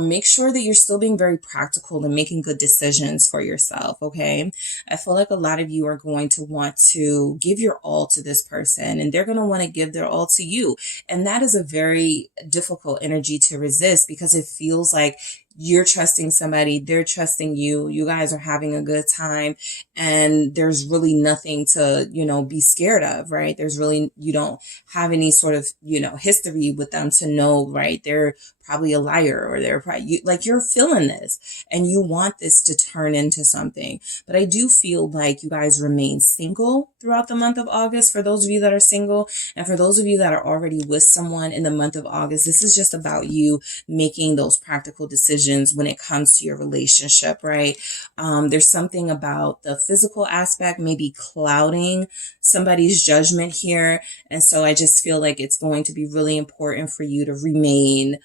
Make sure that you're still being very practical and making good decisions for yourself, okay? I feel like a lot of you are going to want to give your all to this person, and they're going to want to give their all to you. And that is a very difficult energy to resist, because it feels like you're trusting somebody, they're trusting you, you guys are having a good time, and there's really nothing to, you know, be scared of, right? There's really, you don't have any sort of, you know, history with them to know, right? They're probably a liar, or they're probably, like, you're feeling this and you want this to turn into something. But I do feel like you guys remain single throughout the month of August, for those of you that are single. And for those of you that are already with someone in the month of August, this is just about you making those practical decisions when it comes to your relationship, right? There's something about the physical aspect maybe clouding somebody's judgment here. And so I just feel like it's going to be really important for you to remain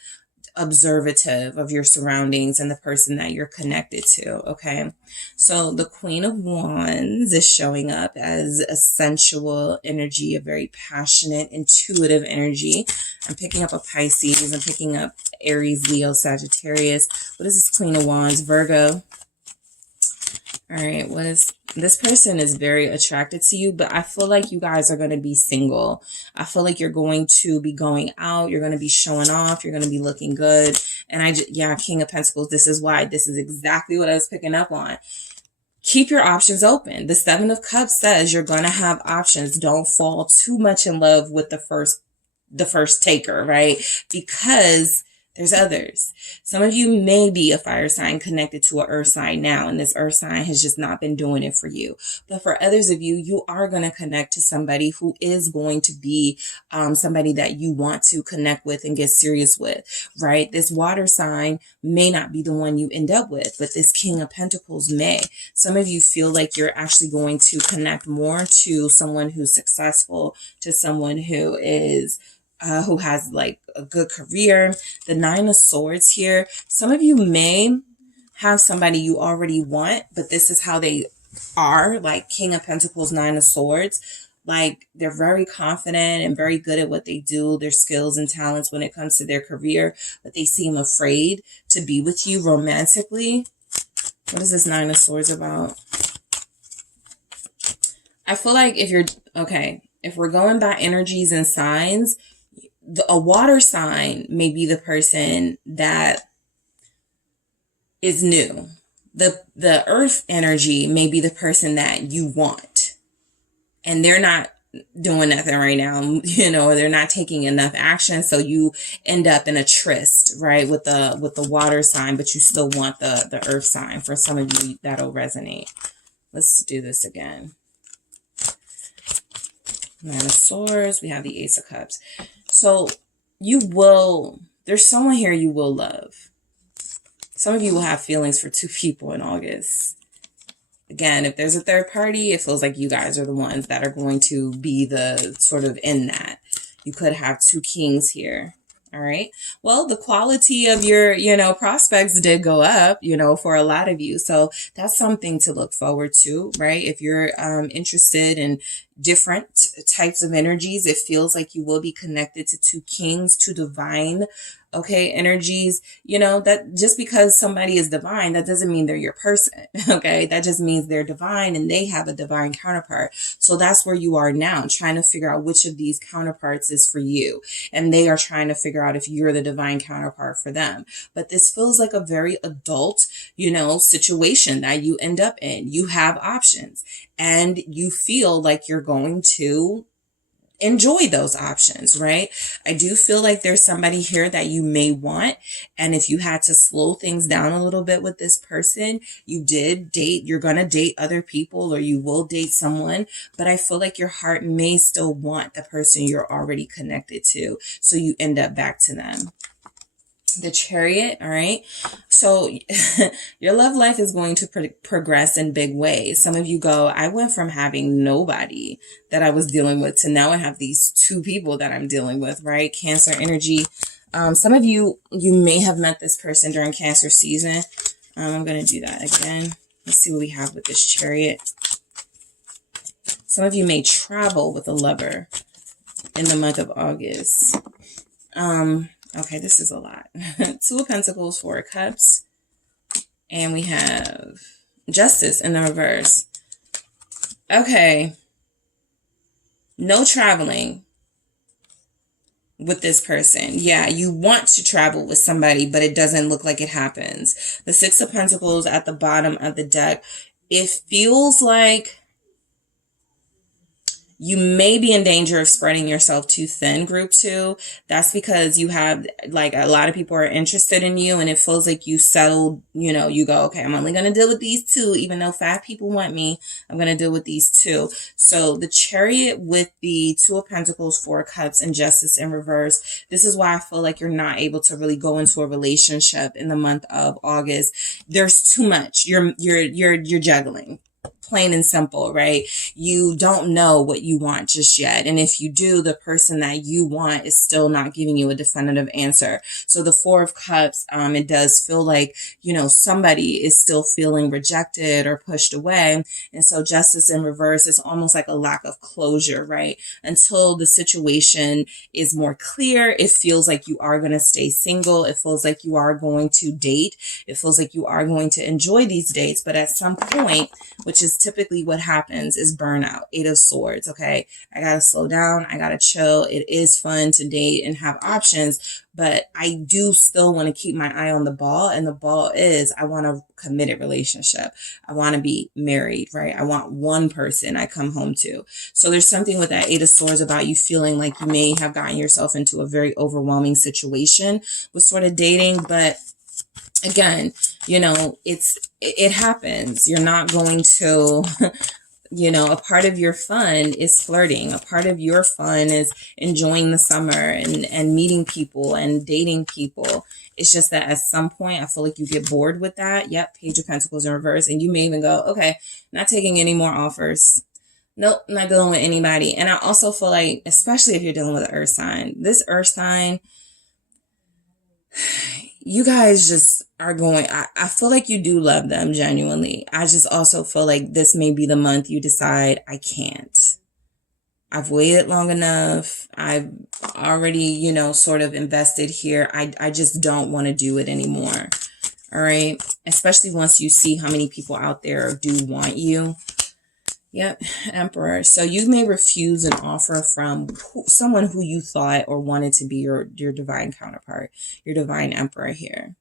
observative of your surroundings and the person that you're connected to, okay? So the Queen of Wands is showing up as a sensual energy, a very passionate, intuitive energy. I'm picking up a Pisces. I'm picking up Aries, Leo, Sagittarius. What is this Queen of Wands? Virgo. All right, this person is very attracted to you, but I feel like you guys are going to be single. I feel like you're going to be going out. You're going to be showing off. You're going to be looking good. And yeah, King of Pentacles, this is why. This is exactly what I was picking up on. Keep your options open. The Seven of Cups says you're going to have options. Don't fall too much in love with the first taker, right? Because there's others. Some of you may be a fire sign connected to an earth sign now, and this earth sign has just not been doing it for you. But for others of you, you are going to connect to somebody who is going to be somebody that you want to connect with and get serious with, right? This water sign may not be the one you end up with, but this King of Pentacles may. Some of you feel like you're actually going to connect more to someone who's successful, to someone who is who has like a good career. The Nine of Swords here. Some of you may have somebody you already want, but this is how they are, like King of Pentacles, Nine of Swords. Like they're very confident and very good at what they do, their skills and talents when it comes to their career, but they seem afraid to be with you romantically. What is this Nine of Swords about? I feel like if we're going by energies and signs, a water sign may be the person that is new. The earth energy may be the person that you want, and they're not doing nothing right now, or they're not taking enough action. So you end up in a tryst, right, with the water sign, but you still want the earth sign. For some of you, that'll resonate. Let's do this again. Nine of Swords. We have the Ace of Cups. So there's someone here you will love. Some of you will have feelings for two people in August. Again, if there's a third party, it feels like you guys are the ones that are going to be the sort of in that. You could have two kings here. All right. Well, the quality of your, prospects did go up, for a lot of you. So that's something to look forward to, right? If you're interested in different types of energies, it feels like you will be connected to two kings, two divine, energies. That just because somebody is divine, that doesn't mean they're your person. Okay. That just means they're divine and they have a divine counterpart. So that's where you are now, trying to figure out which of these counterparts is for you. And they are trying to figure out if you're the divine counterpart for them. But this feels like a very adult, situation that you end up in. You have options and you feel like you're going to enjoy those options, right? I do feel like there's somebody here that you may want. And if you had to slow things down a little bit with this person, you're going to date other people, or you will date someone, but I feel like your heart may still want the person you're already connected to. So you end up back to them. The Chariot, all right? So your love life is going to progress in big ways. Some of you go, I went from having nobody that I was dealing with to now I have these two people that I'm dealing with, right? Cancer energy. Some of you may have met this person during Cancer season. I'm going to do that again. Let's see what we have with this Chariot. Some of you may travel with a lover in the month of August. Okay, this is a lot. Two of Pentacles, Four of Cups. And we have Justice in the reverse. Okay. No traveling with this person. Yeah, you want to travel with somebody, but it doesn't look like it happens. The Six of Pentacles at the bottom of the deck. It feels like you may be in danger of spreading yourself too thin, group 2. That's because you have, like, a lot of people are interested in you, and it feels like you settled, you go, okay, I'm only going to deal with these two. Even though 5 people want me, I'm going to deal with these 2. So the Chariot with the Two of Pentacles, Four of Cups, and Justice in reverse. This is why I feel like you're not able to really go into a relationship in the month of August. There's too much. You're juggling. plain and simple, right? You don't know what you want just yet. And if you do, the person that you want is still not giving you a definitive answer. So the Four of Cups, it does feel like, somebody is still feeling rejected or pushed away. And so Justice in reverse is almost like a lack of closure, right? Until the situation is more clear, it feels like you are going to stay single. It feels like you are going to date. It feels like you are going to enjoy these dates. But at some point, which is typically what happens, is burnout. Eight of Swords. Okay. I got to slow down. I got to chill. It is fun to date and have options, but I do still want to keep my eye on the ball. And the ball is, I want a committed relationship. I want to be married, right? I want one person I come home to. So there's something with that Eight of Swords about you feeling like you may have gotten yourself into a very overwhelming situation with sort of dating, but again, it happens. You're not going to, a part of your fun is flirting. A part of your fun is enjoying the summer and meeting people and dating people. It's just that at some point, I feel like you get bored with that. Yep. Page of Pentacles in reverse. And you may even go, okay, not taking any more offers. Nope, not dealing with anybody. And I also feel like, especially if you're dealing with an earth sign, this earth sign, you guys just are going, I feel like you do love them genuinely. I just also feel like this may be the month you decide, I can't. I've waited long enough. I've already, sort of invested here. I just don't want to do it anymore. All right. Especially once you see how many people out there do want you. Yep, Emperor. So you may refuse an offer from someone who you thought or wanted to be your divine counterpart, your divine emperor here.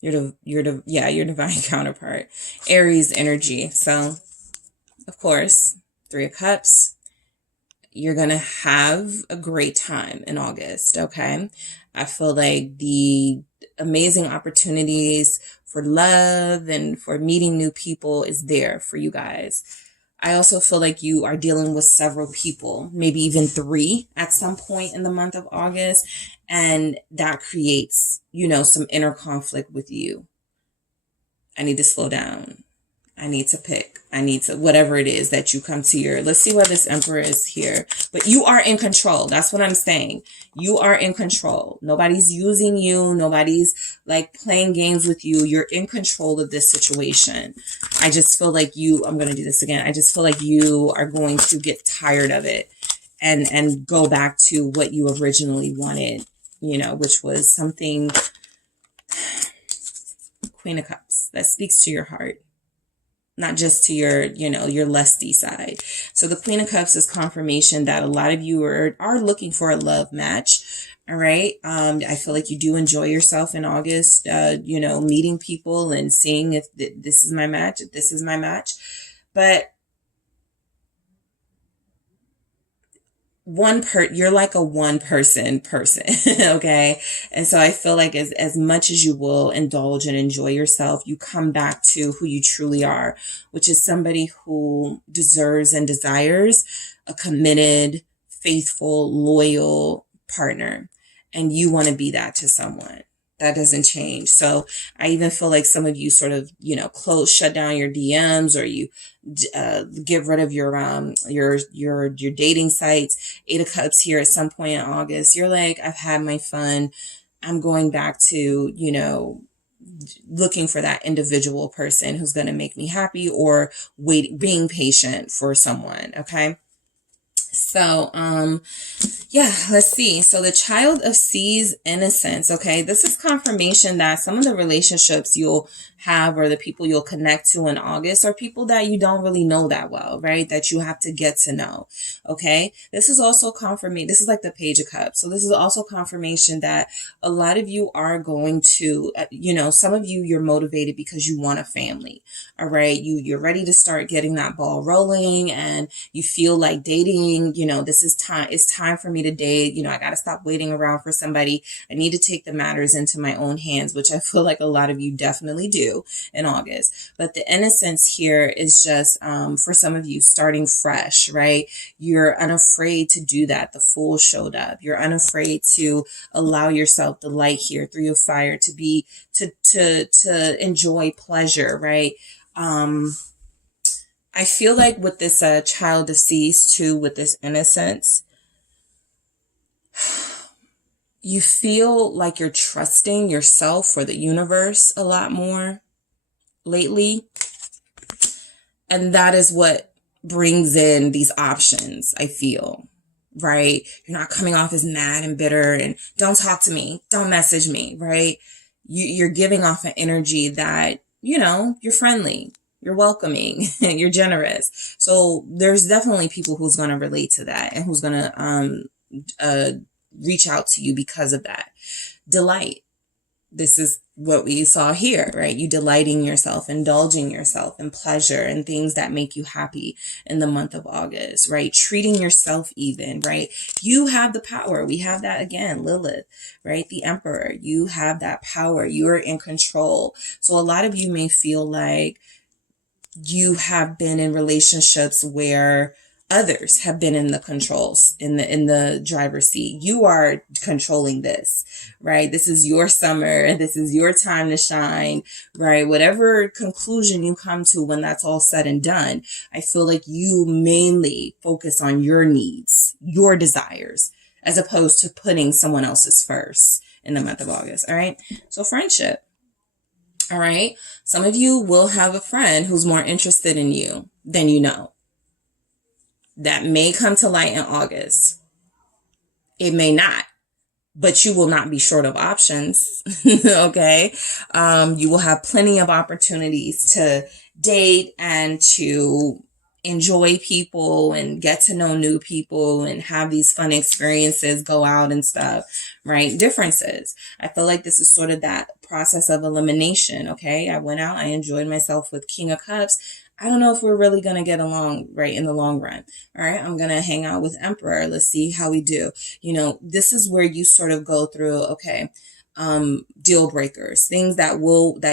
Your divine counterpart. Aries energy. So, of course, Three of Cups. You're going to have a great time in August, okay? I feel like the amazing opportunities for love and for meeting new people is there for you guys. I also feel like you are dealing with several people, maybe even 3 at some point in the month of August. And that creates, some inner conflict with you. I need to slow down. I need to pick. I need to, whatever it is that you come to your, let's see why this Emperor is here. But you are in control. That's what I'm saying. You are in control. Nobody's using you. Nobody's like playing games with you. You're in control of this situation. I just feel like I'm going to do this again. I just feel like you are going to get tired of it and go back to what you originally wanted, which was something, Queen of Cups, that speaks to your heart. Not just to your, your lusty side. So the Queen of Cups is confirmation that a lot of you are looking for a love match. All right. I feel like you do enjoy yourself in August, meeting people and seeing if this is my match, if this is my match. But you're like a one person, okay? And so I feel like as much as you will indulge and enjoy yourself, you come back to who you truly are, which is somebody who deserves and desires a committed, faithful, loyal partner. And you want to be that to someone. That doesn't change. So I even feel like some of you sort of, shut down your DMs, or you get rid of your dating sites. Eight of Cups here at some point in August. You're like, I've had my fun. I'm going back to, looking for that individual person who's going to make me happy, or being patient for someone. Okay. So, let's see. So the Child of Seas innocence. Okay. This is confirmation that some of the relationships you'll have, or the people you'll connect to in August, are people that you don't really know that well, right? That you have to get to know. Okay. This is also confirmation. This is like the Page of Cups. So this is also confirmation that a lot of you are going to, some of you're motivated because you want a family. All right. You're ready to start getting that ball rolling, and you feel like dating, this is time. It's time for me to date. I got to stop waiting around for somebody. I need to take the matters into my own hands, which I feel like a lot of you definitely do in August. But the innocence here is just, for some of you, starting fresh, right? You're unafraid to do that. The Fool showed up. You're unafraid to allow yourself the light here, Three of Fire, to enjoy pleasure, right? I feel like with this child deceased too, with this innocence, you feel like you're trusting yourself or the universe a lot more lately. And that is what brings in these options, I feel, right? You're not coming off as mad and bitter and don't talk to me, don't message me, right? You're giving off an energy that, you know, you're friendly, you're welcoming, you're generous. So there's definitely people who's going to relate to that and who's going to reach out to you because of that. Delight. This is what we saw here, right? You delighting yourself, indulging yourself in pleasure and things that make you happy in the month of August, right? Treating yourself even, right? You have the power. We have that again, Lilith, right? The Emperor. You have that power. You are in control. So a lot of you may feel like you have been in relationships where others have been in the controls, in the driver's seat. You are controlling this, right? This is your summer. This is your time to shine, right? Whatever conclusion you come to when that's all said and done, I feel like you mainly focus on your needs, your desires, as opposed to putting someone else's first in the month of August. All right. So friendship. All right. Some of you will have a friend who's more interested in you than you know. That may come to light in August. It may not, but you will not be short of options. Okay. You will have plenty of opportunities to date and to enjoy people and get to know new people and have these fun experiences, go out and stuff, right? Differences. I feel like this is sort of that process of elimination. Okay. I went out, I enjoyed myself with King of Cups. I don't know if we're really going to get along right in the long run. All right. I'm going to hang out with Emperor. Let's see how we do. You know, this is where you sort of go through, okay, deal breakers, things that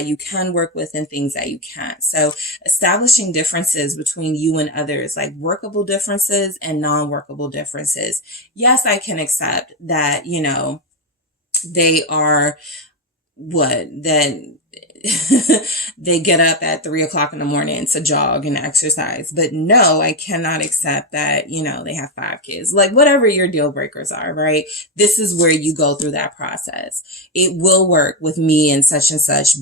you can work with and things that you can't. So establishing differences between you and others, like workable differences and non-workable differences. Yes, I can accept that, you know, they are that they get up at 3:00 in the morning to jog and exercise. But no, I cannot accept that, you know, they have 5 kids, like whatever your deal breakers are, right? This is where you go through that process. It will work with me and such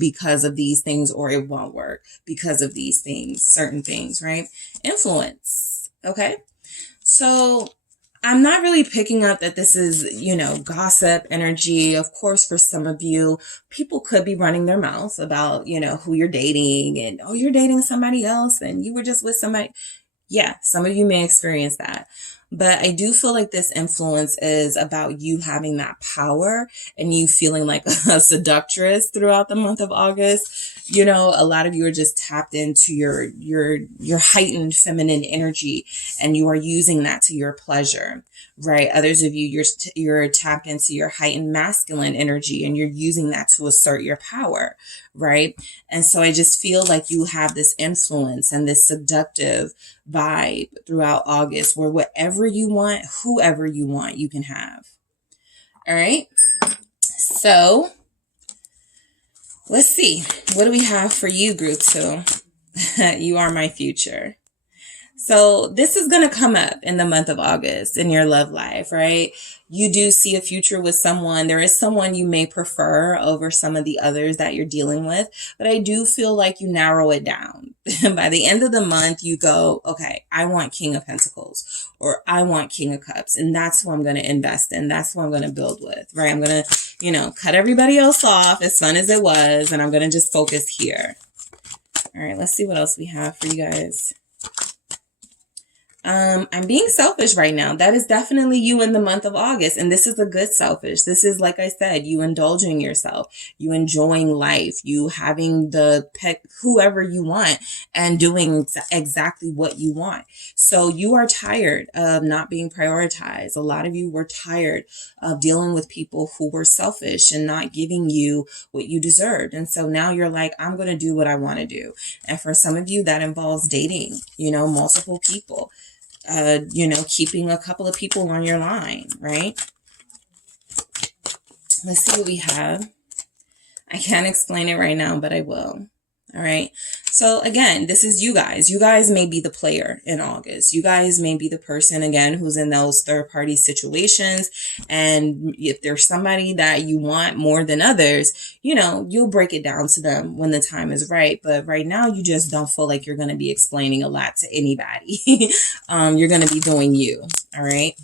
because of these things, or it won't work because of these things, certain things, right? Influence. Okay. So I'm not really picking up that this is, you know, gossip energy. Of course, for some of you, people could be running their mouth about, you know, who you're dating and, oh, you're dating somebody else and you were just with somebody. Yeah, some of you may experience that. But I do feel like this influence is about you having that power and you feeling like a seductress throughout the month of August. You know, a lot of you are just tapped into your heightened feminine energy and you are using that to your pleasure, right? Others of you, you're tapped into your heightened masculine energy and you're using that to assert your power, right? And so I just feel like you have this influence and this seductive vibe throughout August where whatever you want, whoever you want, you can have. All right. So let's see. What do we have for you, group 2? You are my future. So this is going to come up in the month of August in your love life, right? You do see a future with someone. There is someone you may prefer over some of the others that you're dealing with, but I do feel like you narrow it down. By the end of the month, you go, okay, I want King of Pentacles or I want King of Cups. And that's who I'm going to invest in. That's who I'm going to build with, right? I'm going to, you know, cut everybody else off as fun as it was. And I'm going to just focus here. All right, let's see what else we have for you guys. I'm being selfish right now. That is definitely you in the month of August. And this is a good selfish. This is, like I said, you indulging yourself, you enjoying life, you having the pet, whoever you want and doing exactly what you want. So you are tired of not being prioritized. A lot of you were tired of dealing with people who were selfish and not giving you what you deserved. And so now you're like, I'm going to do what I want to do. And for some of you, that involves dating, you know, multiple people. You know, keeping a couple of people on your line, right? Let's see what we have. I can't explain it right now, but I will. All right. So again, this is you guys. You guys may be the player in August. You guys may be the person, again, who's in those third party situations. And if there's somebody that you want more than others, you know, you'll break it down to them when the time is right. But right now, you just don't feel like you're going to be explaining a lot to anybody. You're going to be doing you. All right.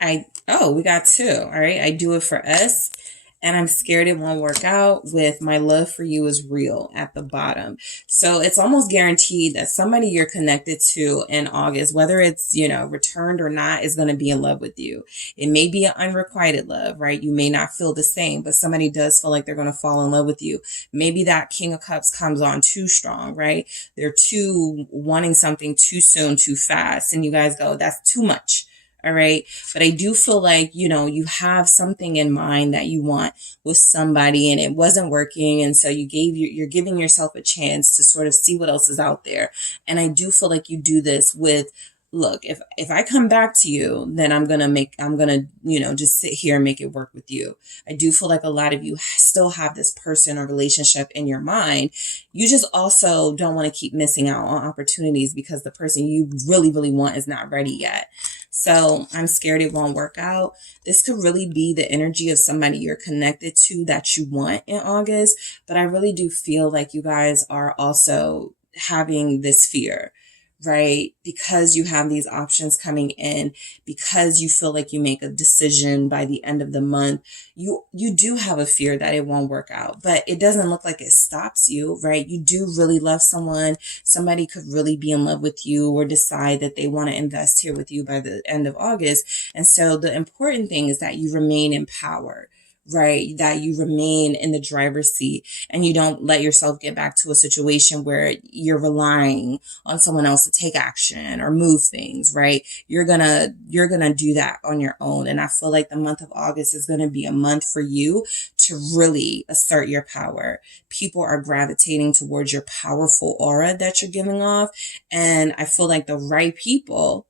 We got 2. All right. I do it for us. And I'm scared it won't work out with my love for you is real at the bottom. So it's almost guaranteed that somebody you're connected to in August, whether it's, you know, returned or not, is going to be in love with you. It may be an unrequited love, right? You may not feel the same, but somebody does feel like they're going to fall in love with you. Maybe that King of Cups comes on too strong, right? They're too wanting something too soon, too fast. And you guys go, that's too much. All right. But I do feel like, you know, you have something in mind that you want with somebody and it wasn't working. And so you're giving yourself a chance to sort of see what else is out there. And I do feel like you do this with, look, if I come back to you, then I'm going to, you know, just sit here and make it work with you. I do feel like a lot of you still have this person or relationship in your mind. You just also don't want to keep missing out on opportunities because the person you really, really want is not ready yet. So I'm scared it won't work out. This could really be the energy of somebody you're connected to that you want in August. But I really do feel like you guys are also having this fear, right? Because you have these options coming in, because you feel like you make a decision by the end of the month, you do have a fear that it won't work out, but it doesn't look like it stops you, right? You do really love someone. Somebody could really be in love with you or decide that they want to invest here with you by the end of August. And so the important thing is that you remain empowered, right? That you remain in the driver's seat and you don't let yourself get back to a situation where you're relying on someone else to take action or move things, right? You're gonna do that on your own. And I feel like the month of August is going to be a month for you to really assert your power. People are gravitating towards your powerful aura that you're giving off. And I feel like the right people,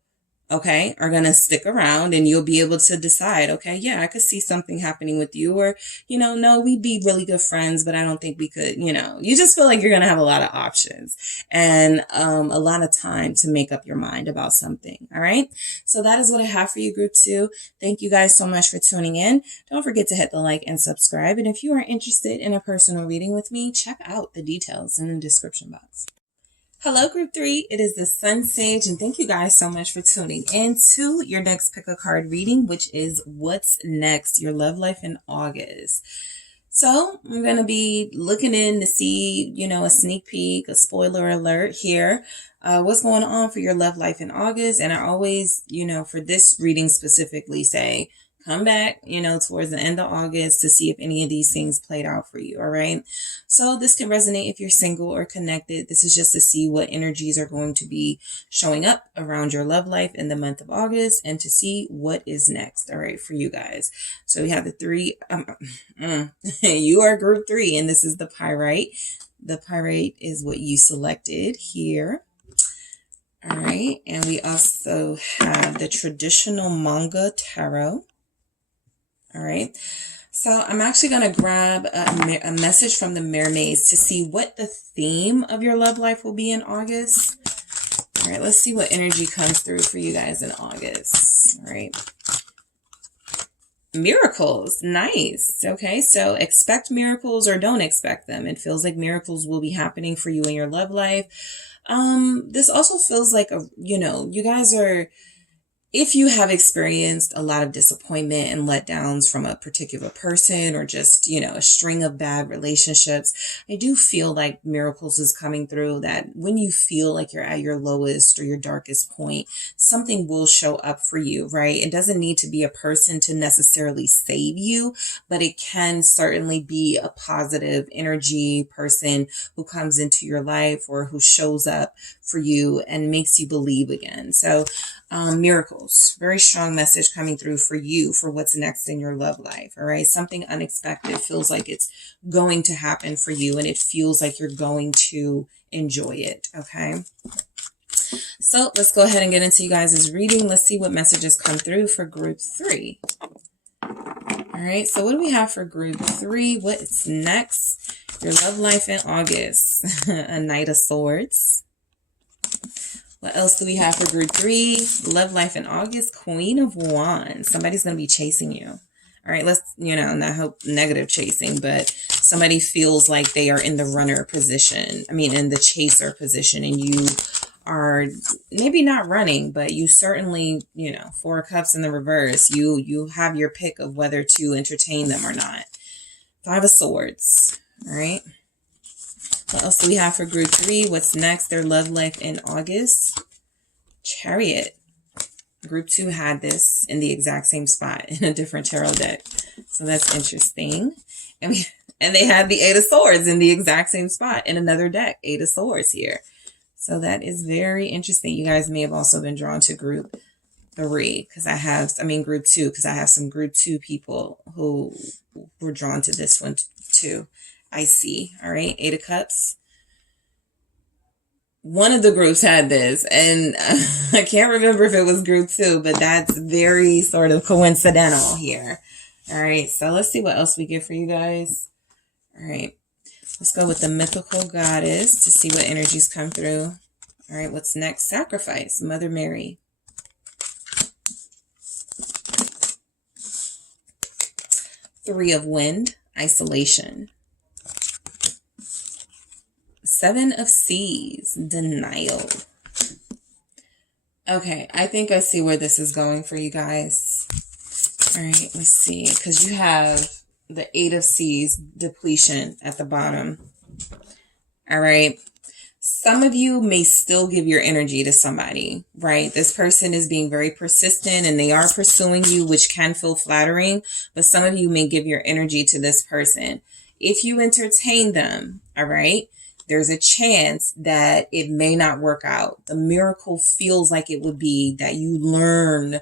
okay, are going to stick around and you'll be able to decide, okay, yeah, I could see something happening with you, or, you know, no, we'd be really good friends, but I don't think we could, you know, you just feel like you're going to have a lot of options and a lot of time to make up your mind about something. All right. So that is what I have for you, group 2. Thank you guys so much for tuning in. Don't forget to hit the like and subscribe. And if you are interested in a personal reading with me, check out the details in the description box. Hello, group 3. It is the SunSage, and thank you guys so much for tuning in to your next pick a card reading, which is what's next, your love life in August. So I'm going to be looking in to see, you know, a sneak peek, a spoiler alert here, what's going on for your love life in August. And I always, you know, for this reading specifically say, come back, you know, towards the end of August to see if any of these things played out for you. All right. So this can resonate if you're single or connected. This is just to see what energies are going to be showing up around your love life in the month of August and to see what is next. All right. For you guys. So we have the 3. You are group 3 and this is the pyrite. The pyrite is what you selected here. All right. And we also have the traditional manga tarot. All right. So I'm actually going to grab a message from the mermaids to see what the theme of your love life will be in August. All right. Let's see what energy comes through for you guys in August. All right. Miracles. Nice. Okay. So expect miracles or don't expect them. It feels like miracles will be happening for you in your love life. This also feels like you guys are, if you have experienced a lot of disappointment and letdowns from a particular person or just, a string of bad relationships, I do feel like miracles is coming through, that when you feel like you're at your lowest or your darkest point, something will show up for you, right? It doesn't need to be a person to necessarily save you, but it can certainly be a positive energy person who comes into your life or who shows up for you and makes you believe again. So, miracles, very strong message coming through for you for what's next in your love life. All right. Something unexpected feels like it's going to happen for you and it feels like you're going to enjoy it. Okay. So let's go ahead and get into you guys' reading. Let's see what messages come through for group 3. All right. So what do we have for group 3? What's next Your love life in August. A Knight of Swords. What else do we have for group 3? Love life in August. Queen of Wands. Somebody's going to be chasing you. All right, let's, not hope negative chasing, but somebody feels like they are in the runner position. I mean, in the chaser position, and you are maybe not running, but you certainly, 4 of Cups in the reverse. You have your pick of whether to entertain them or not. 5 of Swords. All right. What else do we have for group 3? What's next? Their love life in August. Chariot. Group 2 had this in the exact same spot in a different tarot deck. So that's interesting. And they had the 8 of Swords in the exact same spot in another deck. 8 of Swords here. So that is very interesting. You guys may have also been drawn to group 3 group 2, because I have some group 2 people who were drawn to this one too. I see. All right. 8 of Cups. One of the groups had this, and I can't remember if it was group 2, but that's very sort of coincidental here. All right. So let's see what else we get for you guys. All right. Let's go with the mythical goddess to see what energies come through. All right. What's next? Sacrifice. Mother Mary. Three of Wind. Isolation. 7 of Seas, denial. Okay, I think I see where this is going for you guys. All right, let's see. Because you have the 8 of Seas, depletion at the bottom. All right. Some of you may still give your energy to somebody, right? This person is being very persistent and they are pursuing you, which can feel flattering. But some of you may give your energy to this person. If you entertain them, all right, there's a chance that it may not work out. The miracle feels like it would be that you learn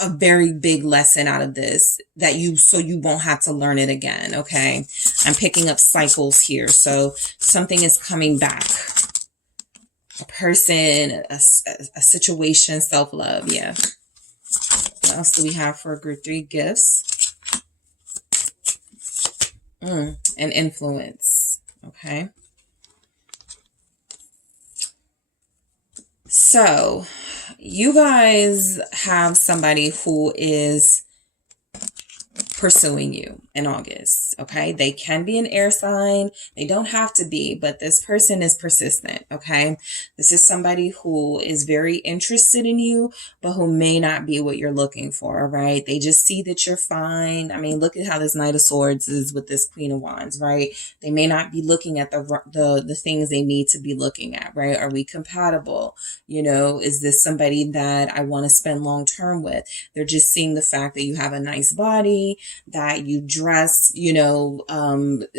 a very big lesson out of this, so you won't have to learn it again. Okay. I'm picking up cycles here. So something is coming back. A person, a situation, self-love. Yeah. What else do we have for group 3? Gifts. And influence. Okay. So you guys have somebody who is pursuing you in August. Okay. They can be an air sign. They don't have to be, but this person is persistent. Okay. This is somebody who is very interested in you, but who may not be what you're looking for. Right. They just see that you're fine. I mean, look at how this Knight of Swords is with this Queen of Wands, right? They may not be looking at the things they need to be looking at, right? Are we compatible? Is this somebody that I want to spend long term with? They're just seeing the fact that you have a nice body, that you dress,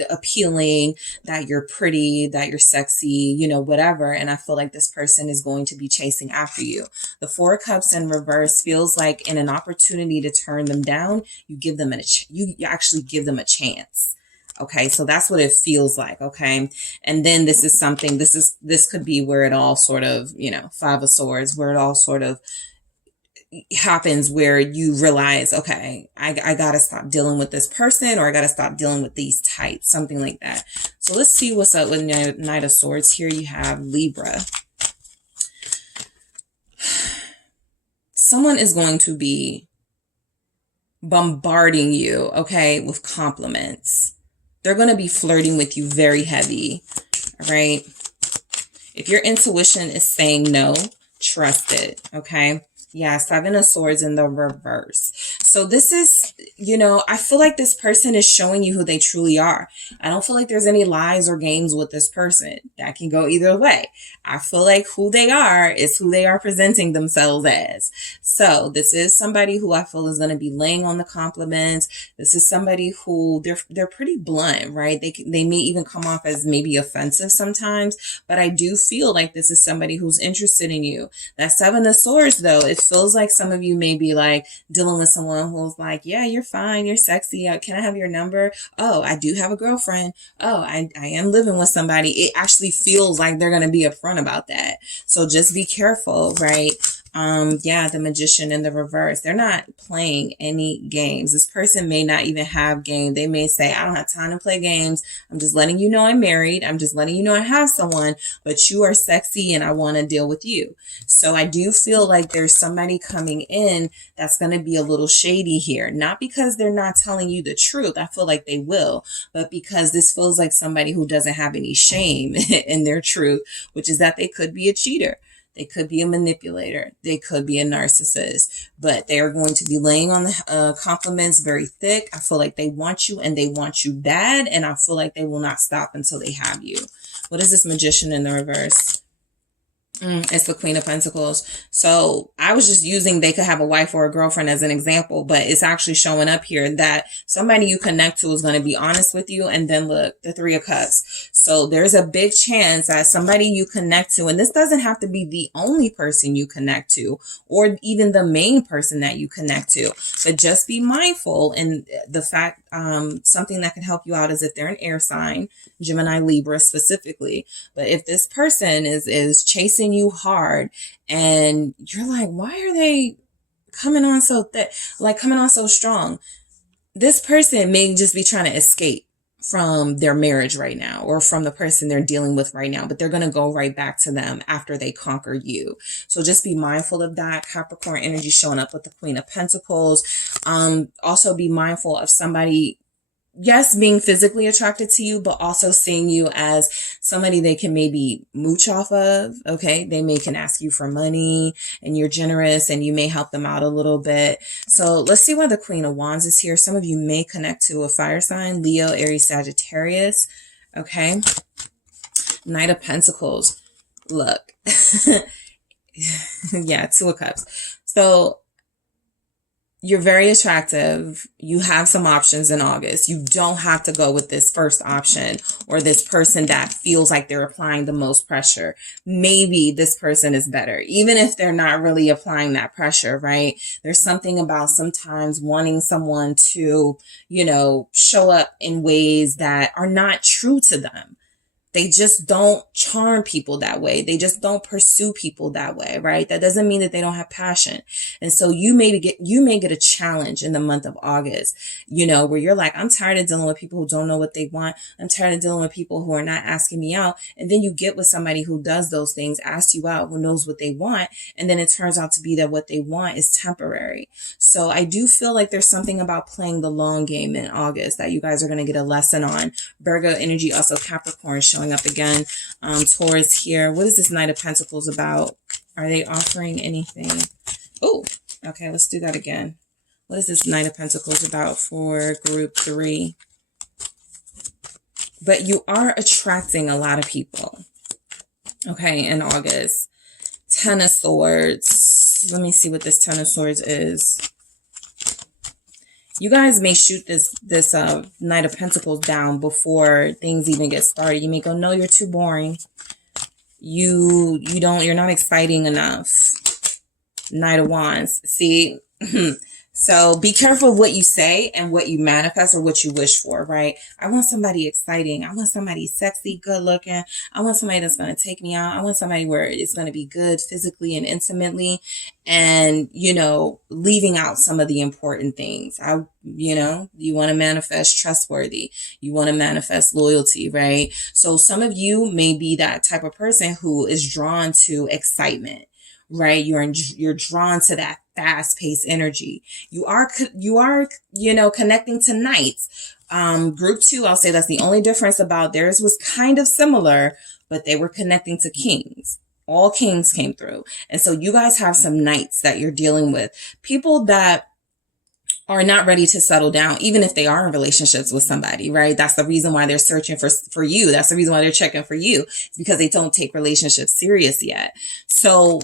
appealing, that you're pretty, that you're sexy, whatever. And I feel like this person is going to be chasing after you. The 4 of Cups in reverse feels like in an opportunity to turn them down, you give them you actually give them a chance. Okay. So that's what it feels like. Okay. And then this could be where it all sort of, 5 of Swords, where it all sort of happens, where you realize, okay, I got to stop dealing with this person, or I got to stop dealing with these types, something like that. So let's see what's up with Knight of Swords. Here you have Libra. Someone is going to be bombarding you, okay, with compliments. They're going to be flirting with you very heavy, all right? If your intuition is saying no, trust it, okay? Yeah, 7 of Swords in the reverse. So this is, I feel like this person is showing you who they truly are. I don't feel like there's any lies or games with this person. That can go either way. I feel like who they are is who they are presenting themselves as. So this is somebody who I feel is going to be laying on the compliments. This is somebody who they're pretty blunt, right? They may even come off as maybe offensive sometimes, but I do feel like this is somebody who's interested in you. That 7 of Swords, though, it feels like some of you may be like dealing with someone who's like, yeah, you're fine, you're sexy, can I have your number? Oh, I do have a girlfriend. Oh, I am living with somebody. It actually feels like they're going to be upfront about that. So just be careful, right? Yeah, the Magician in the reverse. They're not playing any games. This person may not even have game. They may say, I don't have time to play games. I'm just letting you know I'm married. I'm just letting you know I have someone, but you are sexy and I want to deal with you. So I do feel like there's somebody coming in that's going to be a little shady here. Not because they're not telling you the truth. I feel like they will, but because this feels like somebody who doesn't have any shame in their truth, which is that they could be a cheater. They could be a manipulator. They could be a narcissist, but they are going to be laying on the compliments very thick. I feel like they want you and they want you bad. And I feel like they will not stop until they have you. What is this Magician in the reverse? It's the Queen of Pentacles. So I was just using they could have a wife or a girlfriend as an example, but it's actually showing up here that somebody you connect to is going to be honest with you. And then look, the Three of Cups. So there's a big chance that somebody you connect to, and this doesn't have to be the only person you connect to or even the main person that you connect to, but just be mindful. And the fact, something that can help you out is if they're an air sign, Gemini, Libra specifically. But if this person is chasing you hard and you're like, why are they coming on so thick, like coming on so strong? This person may just be trying to escape from their marriage right now or from the person they're dealing with right now, but they're going to go right back to them after they conquer you. So just be mindful of that. Capricorn energy showing up with the Queen of Pentacles. Also be mindful of somebody, yes, being physically attracted to you, but also seeing you as somebody they can maybe mooch off of. Okay. They may can ask you for money and you're generous and you may help them out a little bit. So let's see why the Queen of Wands is here. Some of you may connect to a fire sign, Leo, Aries, Sagittarius. Okay. Knight of Pentacles. Look. Yeah. Two of Cups. So you're very attractive. You have some options in August. You don't have to go with this first option or this person that feels like they're applying the most pressure. Maybe this person is better, even if they're not really applying that pressure, right? There's something about sometimes wanting someone to, show up in ways that are not true to them. They just don't charm people that way. They just don't pursue people that way, right? That doesn't mean that they don't have passion. And so you may get a challenge in the month of August, where you're like, I'm tired of dealing with people who don't know what they want. I'm tired of dealing with people who are not asking me out. And then you get with somebody who does those things, asks you out, who knows what they want. And then it turns out to be that what they want is temporary. So I do feel like there's something about playing the long game in August that you guys are going to get a lesson on. Virgo energy, also Capricorn showing up again. Taurus here. What is this Knight of Pentacles about? Are they offering anything? Oh, okay. Let's do that again. What is this Knight of Pentacles about for group 3? But you are attracting a lot of people. Okay, in August. Ten of Swords. Let me see what this Ten of Swords is. You guys may shoot this Knight of Pentacles down before things even get started. You may go, no, you're too boring. You're not exciting enough. Knight of Wands. See, so be careful of what you say and what you manifest or what you wish for, right? I want somebody exciting. I want somebody sexy, good looking. I want somebody that's going to take me out. I want somebody where it's going to be good physically and intimately, and, leaving out some of the important things. You want to manifest trustworthy. You want to manifest loyalty, right? So some of you may be that type of person who is drawn to excitement, right? You're drawn to that fast-paced energy. You are connecting to knights. Group 2, I'll say that's the only difference about theirs was kind of similar, but they were connecting to kings. All kings came through. And so you guys have some knights that you're dealing with. People that are not ready to settle down, even if they are in relationships with somebody, right? That's the reason why they're searching for you. That's the reason why they're checking for you. It's because they don't take relationships serious yet. So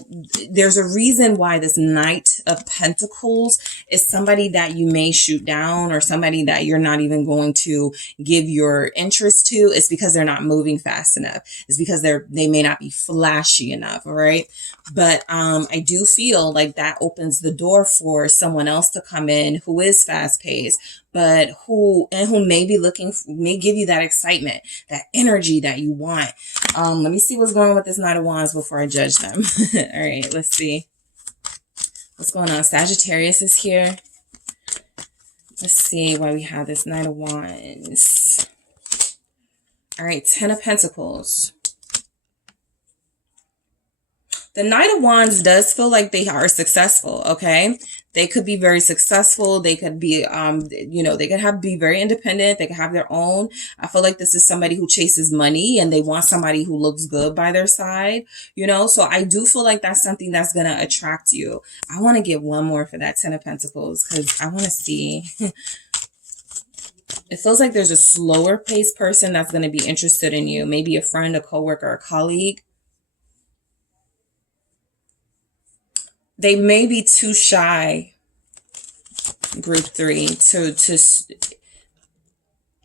there's a reason why this Knight of Pentacles is somebody that you may shoot down or somebody that you're not even going to give your interest to. It's because they're not moving fast enough. It's because they may not be flashy enough, all right? But I do feel like that opens the door for someone else to come in who is fast paced, but who may give you that excitement, that energy that you want. Let me see what's going on with this Knight of Wands before I judge them. All right, let's see. What's going on? Sagittarius is here. Let's see why we have this Knight of Wands. All right, Ten of Pentacles. The Knight of Wands does feel like they are successful, okay? They could be very successful. They could be, you know, they could be very independent. They could have their own. I feel like this is somebody who chases money and they want somebody who looks good by their side, you know? So I do feel like that's something that's going to attract you. I want to get one more for that Ten of Pentacles because I want to see. It feels like there's a slower paced person that's going to be interested in you. Maybe a friend, a coworker, a colleague. They may be too shy, group 3, to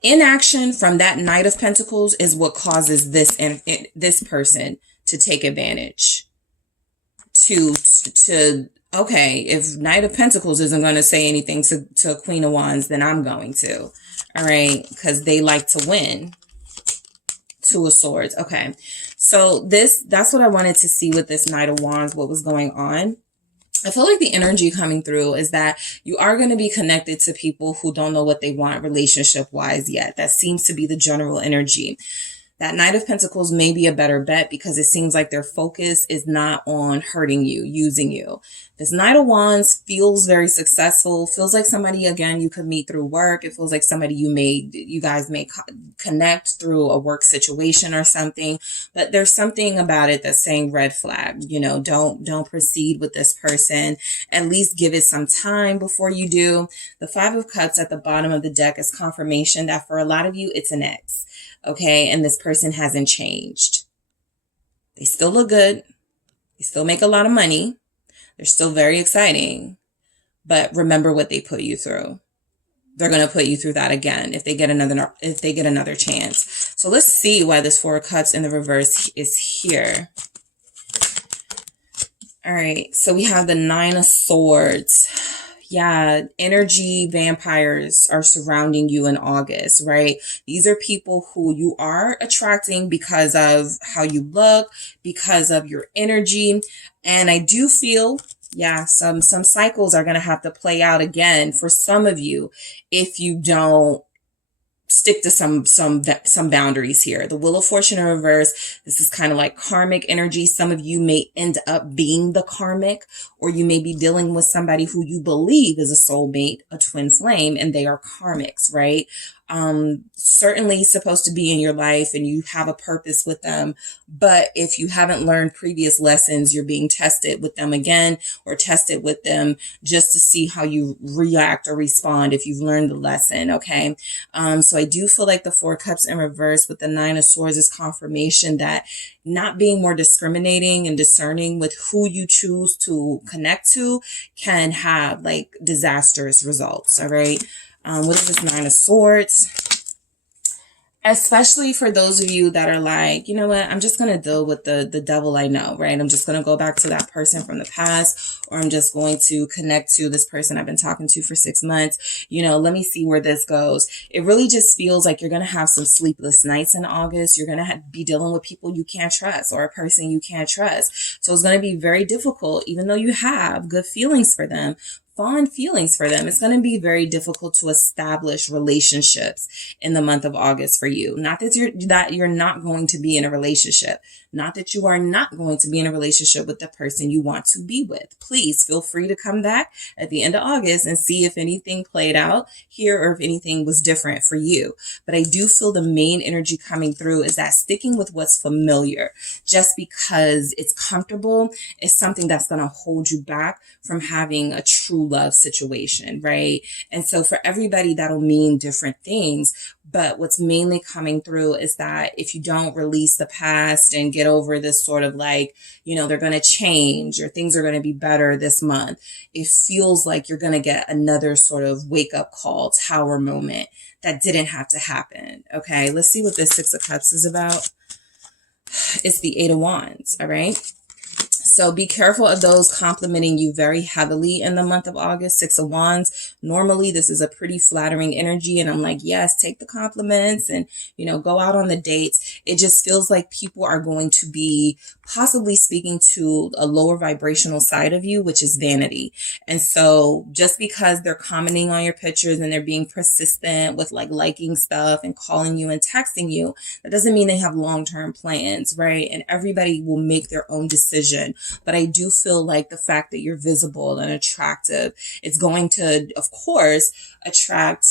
inaction from that Knight of Pentacles is what causes this person to take advantage. Okay, if Knight of Pentacles isn't going to say anything to Queen of Wands, then I'm going to. All right, because they like to win. Two of Swords. Okay, so that's what I wanted to see with this Knight of Wands, what was going on. I feel like the energy coming through is that you are going to be connected to people who don't know what they want relationship-wise yet. That seems to be the general energy. That Knight of Pentacles may be a better bet because it seems like their focus is not on hurting you, using you. This Knight of Wands feels very successful, feels like somebody, again, you could meet through work. It feels like somebody you guys may connect through a work situation or something, but there's something about it that's saying red flag, you know, don't proceed with this person. At least give it some time before you do. The Five of Cups at the bottom of the deck is confirmation that for a lot of you, it's an ex. Okay, and this person hasn't changed. They still look good. They still make a lot of money. They're still very exciting. But remember what they put you through. They're going to put you through that again if they get another chance. So let's see why this Four of Cups in the reverse is here. All right, so we have the Nine of Swords. Yeah, energy vampires are surrounding you in August, right? These are people who you are attracting because of how you look, because of your energy. And I do feel, yeah, some cycles are going to have to play out again for some of you if you don't stick to some boundaries here. The Wheel of Fortune in reverse, this is kind of like karmic energy. Some of you may end up being the karmic, or you may be dealing with somebody who you believe is a soulmate, a twin flame, and they are karmics, right? Certainly supposed to be in your life and you have a purpose with them. But if you haven't learned previous lessons, you're being tested with them again, or tested with them just to see how you react or respond if you've learned the lesson. Okay. So I do feel like the Four Cups in reverse with the Nine of Swords is confirmation that not being more discriminating and discerning with who you choose to connect to can have like disastrous results. All right. What is this Nine of Swords? Especially for those of you that are like, you know what, I'm just going to deal with the devil I know, right? I'm just going to go back to that person from the past, or I'm just going to connect to this person I've been talking to for 6 months. You know, let me see where this goes. It really just feels like you're going to have some sleepless nights in August. You're going to be dealing with people you can't trust, or a person you can't trust. So it's going to be very difficult, even though you have good feelings for them, fond feelings for them. It's going to be very difficult to establish relationships in the month of August for you. Not that you're not going to be in a relationship. Not that you are not going to be in a relationship with the person you want to be with. Please feel free to come back at the end of August and see if anything played out here or if anything was different for you. But I do feel the main energy coming through is that sticking with what's familiar just because it's comfortable is something that's going to hold you back from having a true love situation, right? And so for everybody, that'll mean different things. But what's mainly coming through is that if you don't release the past and get over this sort of like, you know, they're going to change or things are going to be better this month, it feels like you're going to get another sort of wake up call, tower moment that didn't have to happen. Okay, let's see what this Six of Cups is about. It's the Eight of Wands, all right? So be careful of those complimenting you very heavily in the month of August. Six of Wands. Normally, this is a pretty flattering energy. And I'm like, yes, take the compliments and, you know, go out on the dates. It just feels like people are going to be possibly speaking to a lower vibrational side of you, which is vanity. And so just because they're commenting on your pictures and they're being persistent with like liking stuff and calling you and texting you, that doesn't mean they have long-term plans, right? And everybody will make their own decision. But I do feel like the fact that you're visible and attractive, it's going to, of course, attract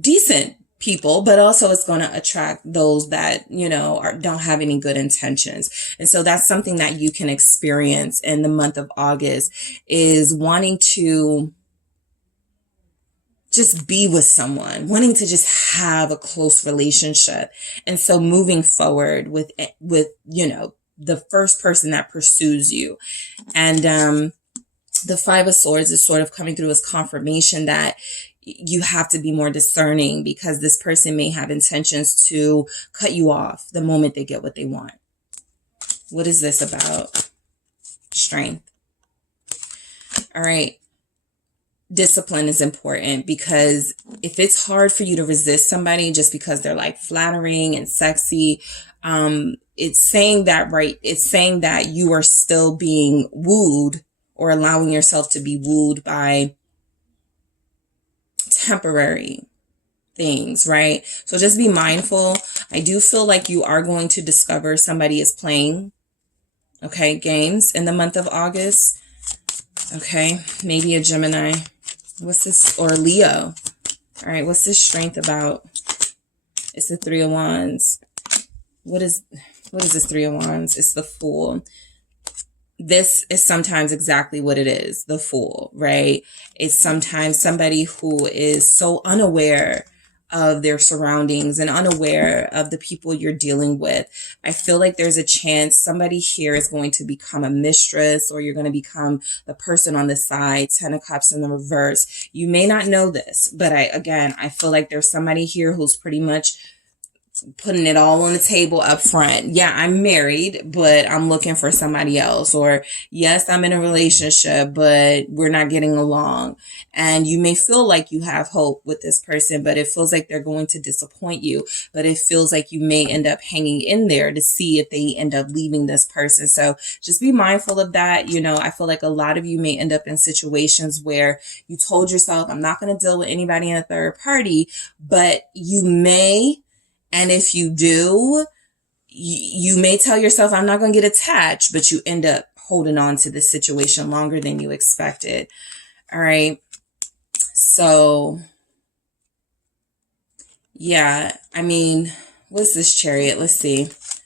decent people, but also it's going to attract those that, you know, don't have any good intentions. And so that's something that you can experience in the month of August, is wanting to just be with someone, wanting to just have a close relationship. And so moving forward with, you know, the first person that pursues you. And, the Five of Swords is sort of coming through as confirmation that you have to be more discerning, because this person may have intentions to cut you off the moment they get what they want. What is this about? Strength. All right. Discipline is important, because if it's hard for you to resist somebody just because they're like flattering and sexy, it's saying that, right? It's saying that you are still being wooed, or allowing yourself to be wooed by temporary things, right? So just be mindful. I do feel like you are going to discover somebody is playing, okay, games in the month of August. Okay, maybe a Gemini. What's this? Or Leo. All right, what's this strength about? It's the Three of Wands. What is this Three of Wands? It's the Fool. This is sometimes exactly what it is, the Fool, right? It's sometimes somebody who is so unaware of their surroundings and unaware of the people you're dealing with. I feel like there's a chance somebody here is going to become a mistress, or you're going to become the person on the side. Ten of Cups in the reverse. You may not know this, but I feel like there's somebody here who's pretty much putting it all on the table up front. Yeah, I'm married, but I'm looking for somebody else. Or yes, I'm in a relationship, but we're not getting along. And you may feel like you have hope with this person, but it feels like they're going to disappoint you. But it feels like you may end up hanging in there to see if they end up leaving this person. So just be mindful of that. You know, I feel like a lot of you may end up in situations where you told yourself, I'm not going to deal with anybody in a third party, but you may. And if you do, you may tell yourself, I'm not going to get attached, but you end up holding on to this situation longer than you expected. All right. So, yeah, I mean, what's this Chariot? Let's see. Let's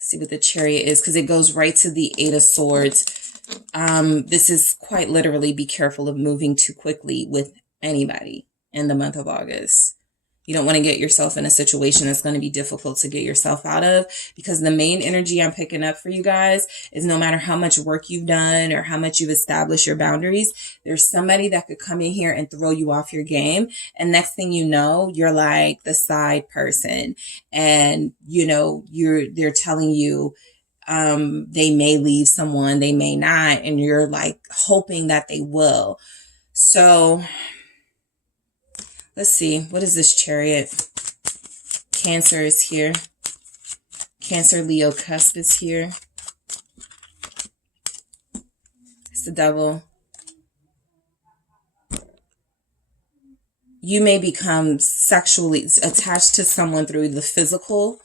see what the Chariot is, because it goes right to the Eight of Swords. This is quite literally, be careful of moving too quickly with anybody in the month of August. You don't want to get yourself in a situation that's going to be difficult to get yourself out of, because the main energy I'm picking up for you guys is no matter how much work you've done or how much you've established your boundaries, there's somebody that could come in here and throw you off your game. And next thing you know, you're like the side person, and you know, they're telling you, they may leave someone, they may not, and you're like hoping that they will. So let's see. What is this Chariot? Cancer is here. Cancer, Leo, cusp is here. It's the Devil. You may become sexually attached to someone through the physical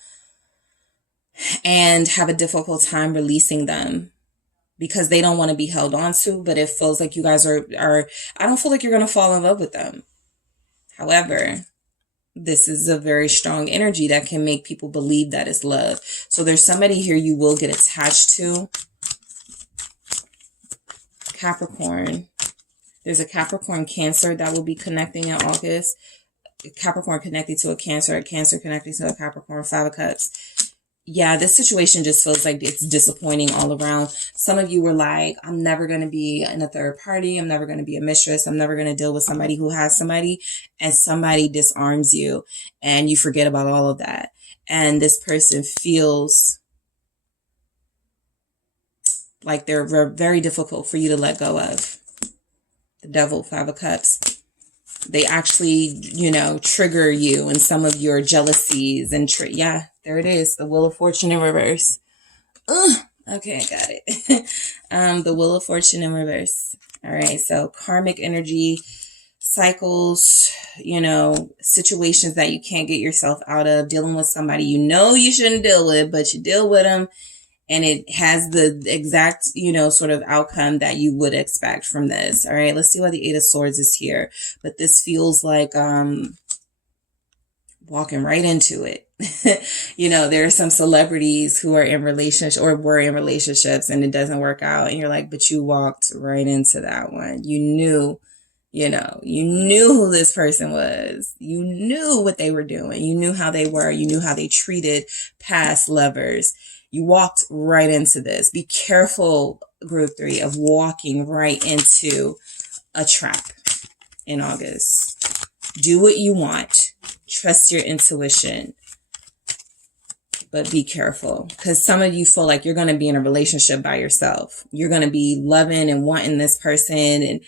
and have a difficult time releasing them, because they don't want to be held on to, but it feels like you guys are I don't feel like you're going to fall in love with them. However, this is a very strong energy that can make people believe that it's love. So there's somebody here you will get attached to. Capricorn. There's a Capricorn Cancer that will be connecting in August. Capricorn connected to a Cancer connecting to a Capricorn. Five of Cups. Yeah, this situation just feels like it's disappointing all around. Some of you were like, I'm never going to be in a third party. I'm never going to be a mistress. I'm never going to deal with somebody who has somebody, and somebody disarms you and you forget about all of that. And this person feels like they're very difficult for you to let go of. The Devil, Five of Cups. They actually, you know, trigger you in some of your jealousies and yeah, there it is. The Wheel of Fortune in reverse. Okay, got it. The Wheel of Fortune in reverse. All right, so karmic energy, cycles, situations that you can't get yourself out of, dealing with somebody you shouldn't deal with, but you deal with them, and it has the exact, sort of outcome that you would expect from this. All right, let's see why the Eight of Swords is here. But this feels like walking right into it. There are some celebrities who are in relationships or were in relationships and it doesn't work out. And you're like, but you walked right into that one. You knew who this person was. You knew what they were doing. You knew how they were. You knew how they treated past lovers. You walked right into this. Be careful, group 3, of walking right into a trap in August. Do what you want. Trust your intuition. But be careful, because some of you feel like you're going to be in a relationship by yourself. You're going to be loving and wanting this person and,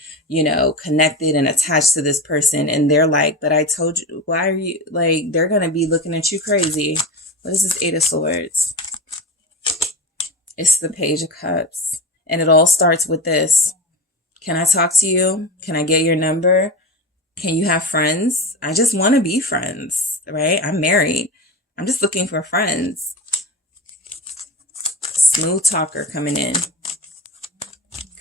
connected and attached to this person. And they're like, but I told you, why are you like, they're going to be looking at you crazy. What is this Eight of Swords? It's the Page of Cups. And it all starts with this. Can I talk to you? Can I get your number? Can you have friends? I just want to be friends, right? I'm married. I'm just looking for friends. Smooth talker coming in.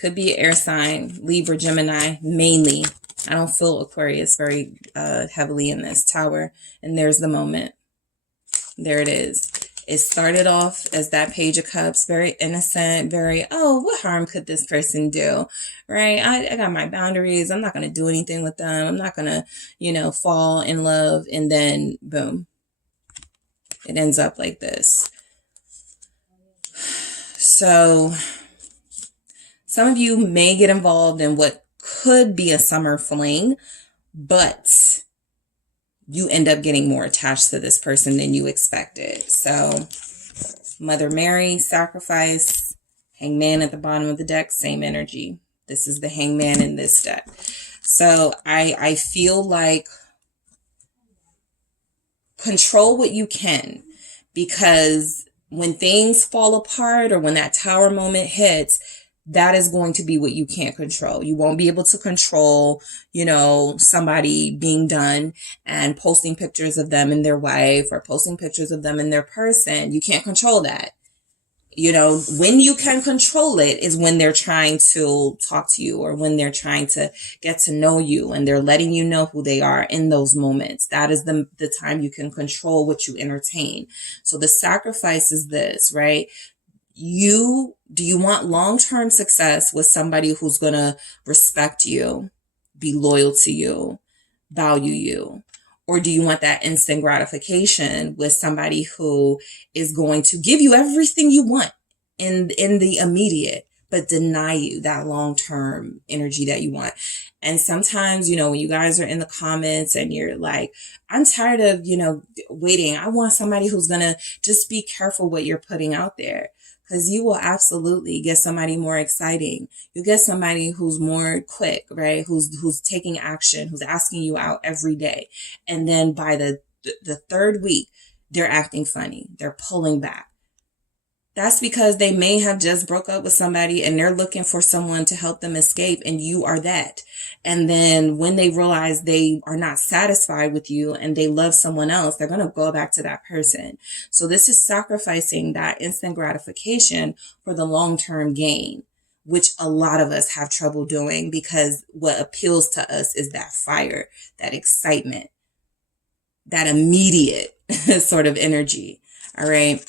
Could be an air sign, Libra, Gemini, mainly. I don't feel Aquarius very heavily in this Tower. And there's the moment. There it is. It started off as that Page of Cups, very innocent, very, what harm could this person do, right? I got my boundaries. I'm not going to do anything with them. I'm not going to, fall in love. And then, boom, it ends up like this. So some of you may get involved in what could be a summer fling, but you end up getting more attached to this person than you expected. So Mother Mary, sacrifice, Hangman at the bottom of the deck, same energy. This is the Hangman in this deck. So I feel like control what you can, because when things fall apart or when that Tower moment hits, that is going to be what you can't control. You won't be able to control, somebody being done and posting pictures of them and their wife or posting pictures of them and their person. You can't control that. When you can control it is when they're trying to talk to you or when they're trying to get to know you and they're letting you know who they are in those moments. That is the time you can control what you entertain. So the sacrifice is this, right? Do you want long-term success with somebody who's going to respect you, be loyal to you, value you? Or do you want that instant gratification with somebody who is going to give you everything you want in the immediate, but deny you that long-term energy that you want? And sometimes, when you guys are in the comments and you're like, I'm tired of, waiting. I want somebody who's going to just be careful what you're putting out there. Because you will absolutely get somebody more exciting. You'll get somebody who's more quick, right? Who's taking action, who's asking you out every day. And then by the third week, they're acting funny. They're pulling back. That's because they may have just broke up with somebody and they're looking for someone to help them escape, and you are that. And then when they realize they are not satisfied with you and they love someone else, they're going to go back to that person. So this is sacrificing that instant gratification for the long-term gain, which a lot of us have trouble doing, because what appeals to us is that fire, that excitement, that immediate sort of energy. All right.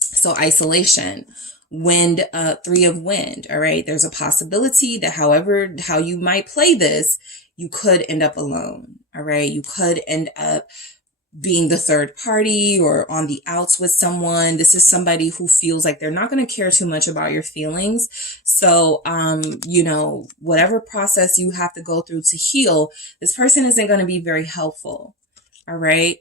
So isolation, wind, 3 of wind. All right. There's a possibility that how you might play this, you could end up alone. All right. You could end up being the third party or on the outs with someone. This is somebody who feels like they're not going to care too much about your feelings. So, whatever process you have to go through to heal, this person isn't going to be very helpful. All right.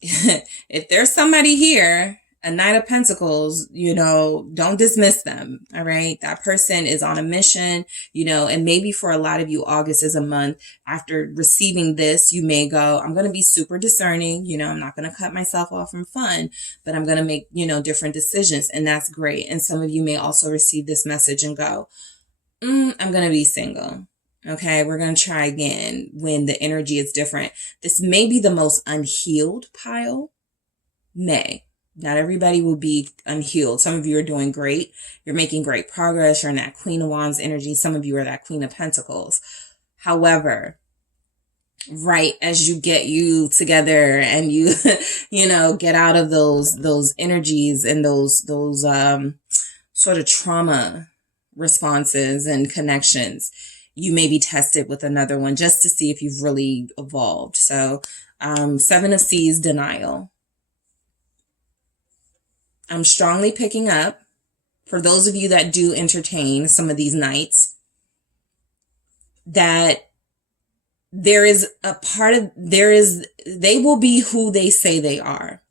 If there's somebody here A Knight of Pentacles, you know, don't dismiss them. All right. That person is on a mission, you know, and maybe for a lot of you, August is a month after receiving this, you may go, I'm going to be super discerning. You know, I'm not going to cut myself off from fun, but I'm going to make, you know, different decisions. And that's great. And some of you may also receive this message and go, I'm going to be single. Okay. We're going to try again when the energy is different. This may be the most unhealed pile. Not everybody will be unhealed. Some of you are doing great. You're making great progress. You're in that Queen of Wands energy. Some of you are that Queen of Pentacles. However, right as you get you together and you, you know, get out of those energies and those sort of trauma responses and connections, you may be tested with another one just to see if you've really evolved. So, Seven of Seas, denial. I'm strongly picking up, for those of you that do entertain some of these nights, that there is a part of, they will be who they say they are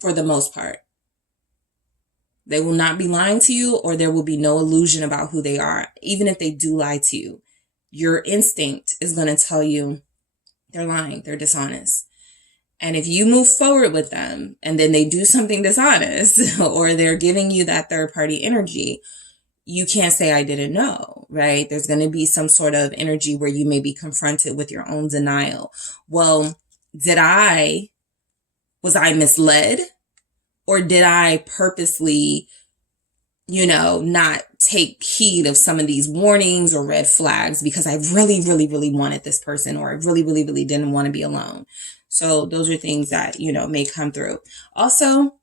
for the most part. They will not be lying to you, or there will be no illusion about who they are. Even if they do lie to you, your instinct is going to tell you they're lying, they're dishonest. And if you move forward with them and then they do something dishonest or they're giving you that third party energy, you can't say, I didn't know, right? There's going to be some sort of energy where you may be confronted with your own denial. Well, was I misled? Or did I purposely, you know, not take heed of some of these warnings or red flags because I really, really, really wanted this person, or I really, really, really didn't want to be alone? So those are things that, you know, may come through. Also,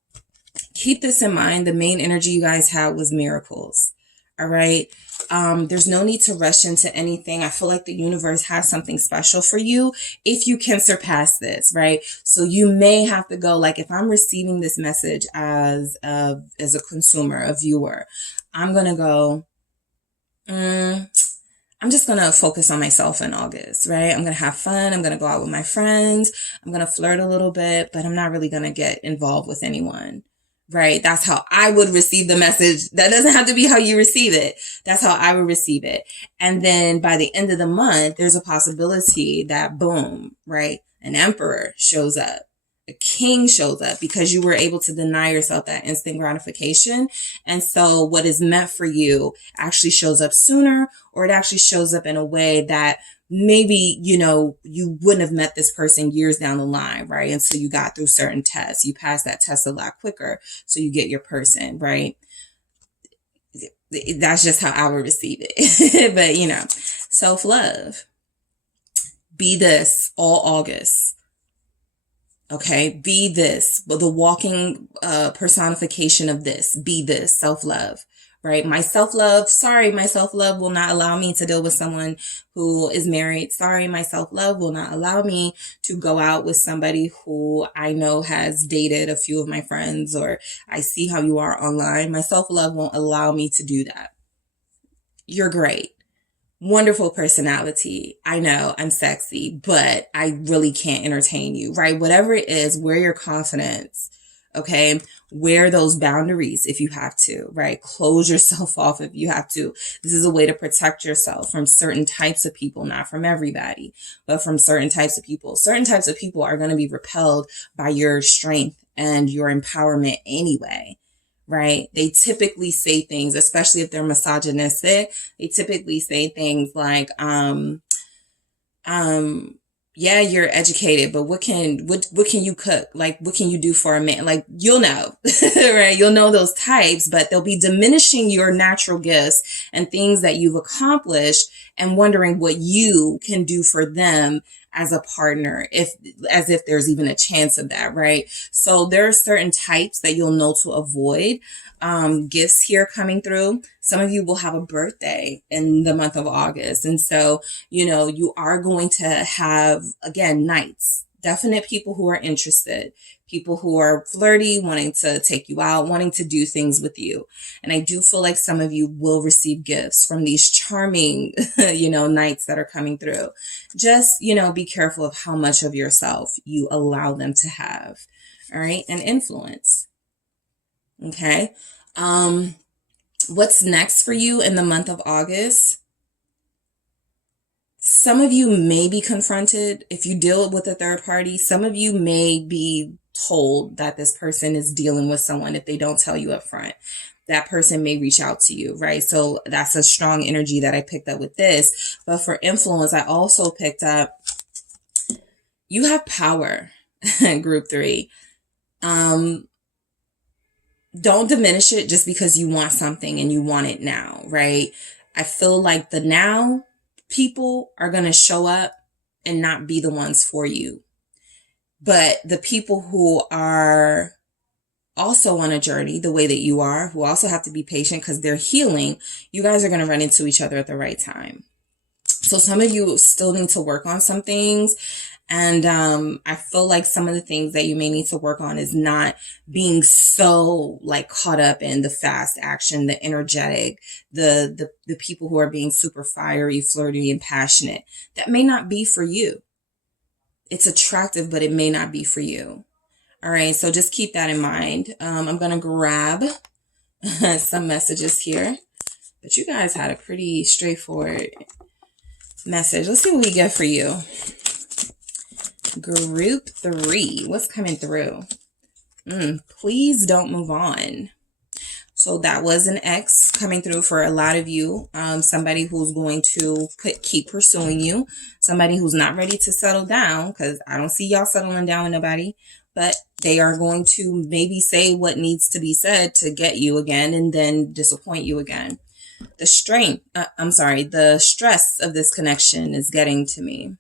keep this in mind. The main energy you guys had was miracles. All right. There's no need to rush into anything. I feel like the universe has something special for you if you can surpass this, right? So you may have to go, like, if I'm receiving this message as a consumer, a viewer, I'm going to go, I'm just going to focus on myself in August, right? I'm going to have fun. I'm going to go out with my friends. I'm going to flirt a little bit, but I'm not really going to get involved with anyone, right? That's how I would receive the message. That doesn't have to be how you receive it. That's how I would receive it. And then by the end of the month, there's a possibility that boom, right? An emperor shows up. A king shows up because you were able to deny yourself that instant gratification. And so what is meant for you actually shows up sooner, or it actually shows up in a way that maybe, you know, you wouldn't have met this person years down the line, right? Until you got through certain tests. You pass that test a lot quicker, so you get your person, right? That's just how I would receive it. But, you know, self-love. Be this all August. Okay, be this, the walking personification of this. Be this, self-love, right? My self-love will not allow me to deal with someone who is married. Sorry, my self-love will not allow me to go out with somebody who I know has dated a few of my friends, or I see how you are online. My self-love won't allow me to do that. You're great. Wonderful personality. I know I'm sexy, but I really can't entertain you, right? Whatever it is, wear your confidence, okay? Wear those boundaries if you have to, right? Close yourself off if you have to. This is a way to protect yourself from certain types of people, not from everybody, but from certain types of people. Certain types of people are going to be repelled by your strength and your empowerment anyway. Right? They typically say things, especially if they're misogynistic. They typically say things like, yeah, you're educated, but what can you cook? Like, what can you do for a man? Like, you'll know, right? You'll know those types, but they'll be diminishing your natural gifts and things that you've accomplished and wondering what you can do for them as a partner, as if there's even a chance of that, right? So there are certain types that you'll know to avoid. Gifts here coming through. Some of you will have a birthday in the month of August. And so, you know, you are going to have, again, knights, definite people who are interested, people who are flirty, wanting to take you out, wanting to do things with you. And I do feel like some of you will receive gifts from these charming, you know, knights that are coming through. Just, you know, be careful of how much of yourself you allow them to have. All right. And influence. Okay. What's next for you in the month of August? Some of you may be confronted if you deal with a third party. Some of you may be told that this person is dealing with someone if they don't tell you up front. That person may reach out to you, right? So that's a strong energy that I picked up with this. But for influence, I also picked up you have power, group 3. Don't diminish it just because you want something and you want it now, right? I feel like the now people are going to show up and not be the ones for you. But the people who are also on a journey the way that you are, who also have to be patient because they're healing, you guys are going to run into each other at the right time. So some of you still need to work on some things. And I feel like some of the things that you may need to work on is not being so like caught up in the fast action, the energetic, the people who are being super fiery, flirty, and passionate. That may not be for you. It's attractive, but it may not be for you. All right, so just keep that in mind. I'm going to grab some messages here. But you guys had a pretty straightforward message. Let's see what we get for you. Group 3, what's coming through? Please don't move on. So that was an ex coming through for a lot of you. Somebody who's going to keep pursuing you. Somebody who's not ready to settle down, because I don't see y'all settling down with nobody. But they are going to maybe say what needs to be said to get you again and then disappoint you again. The the stress of this connection is getting to me.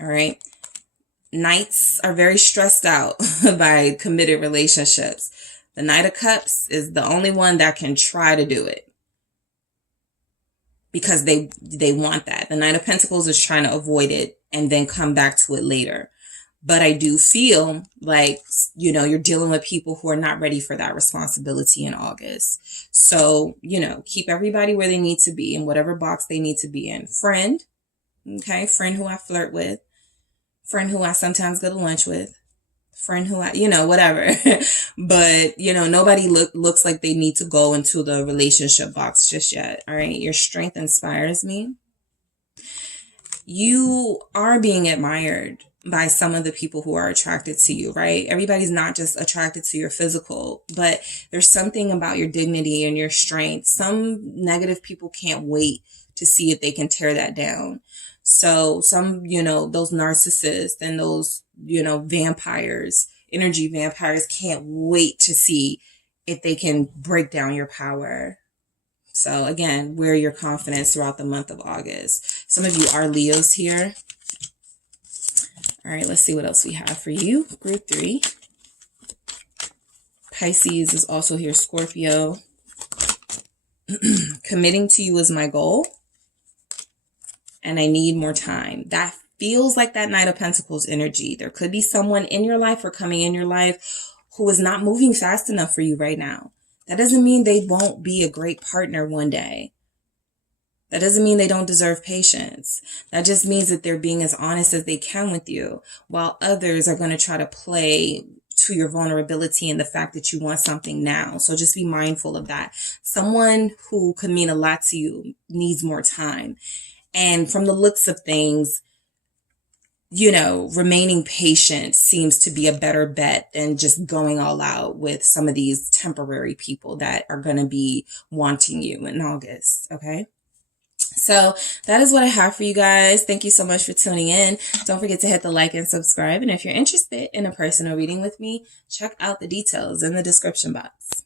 All right. Knights are very stressed out by committed relationships. The Knight of Cups is the only one that can try to do it because they want that. The Knight of Pentacles is trying to avoid it and then come back to it later. But I do feel like, you're dealing with people who are not ready for that responsibility in August. So, keep everybody where they need to be in whatever box they need to be in. Friend, okay, friend who I flirt with, friend who I sometimes go to lunch with, friend who I, whatever. But, nobody looks like they need to go into the relationship box just yet. All right. Your strength inspires me. You are being admired by some of the people who are attracted to you, right? Everybody's not just attracted to your physical, but there's something about your dignity and your strength. Some negative people can't wait to see if they can tear that down. So some, those narcissists and those, vampires, energy vampires can't wait to see if they can break down your power. So again, wear your confidence throughout the month of August. Some of you are Leos here. All right, let's see what else we have for you. Group 3. Pisces is also here. Scorpio. Committing to you is my goal. And I need more time. That feels like that Knight of Pentacles energy. There could be someone in your life or coming in your life who is not moving fast enough for you right now. That doesn't mean they won't be a great partner one day. That doesn't mean they don't deserve patience. That just means that they're being as honest as they can with you, while others are going to try to play to your vulnerability and the fact that you want something now. So just be mindful of that. Someone who could mean a lot to you needs more time. And from the looks of things, remaining patient seems to be a better bet than just going all out with some of these temporary people that are going to be wanting you in August. Okay. So that is what I have for you guys. Thank you so much for tuning in. Don't forget to hit the like and subscribe. And if you're interested in a personal reading with me, check out the details in the description box.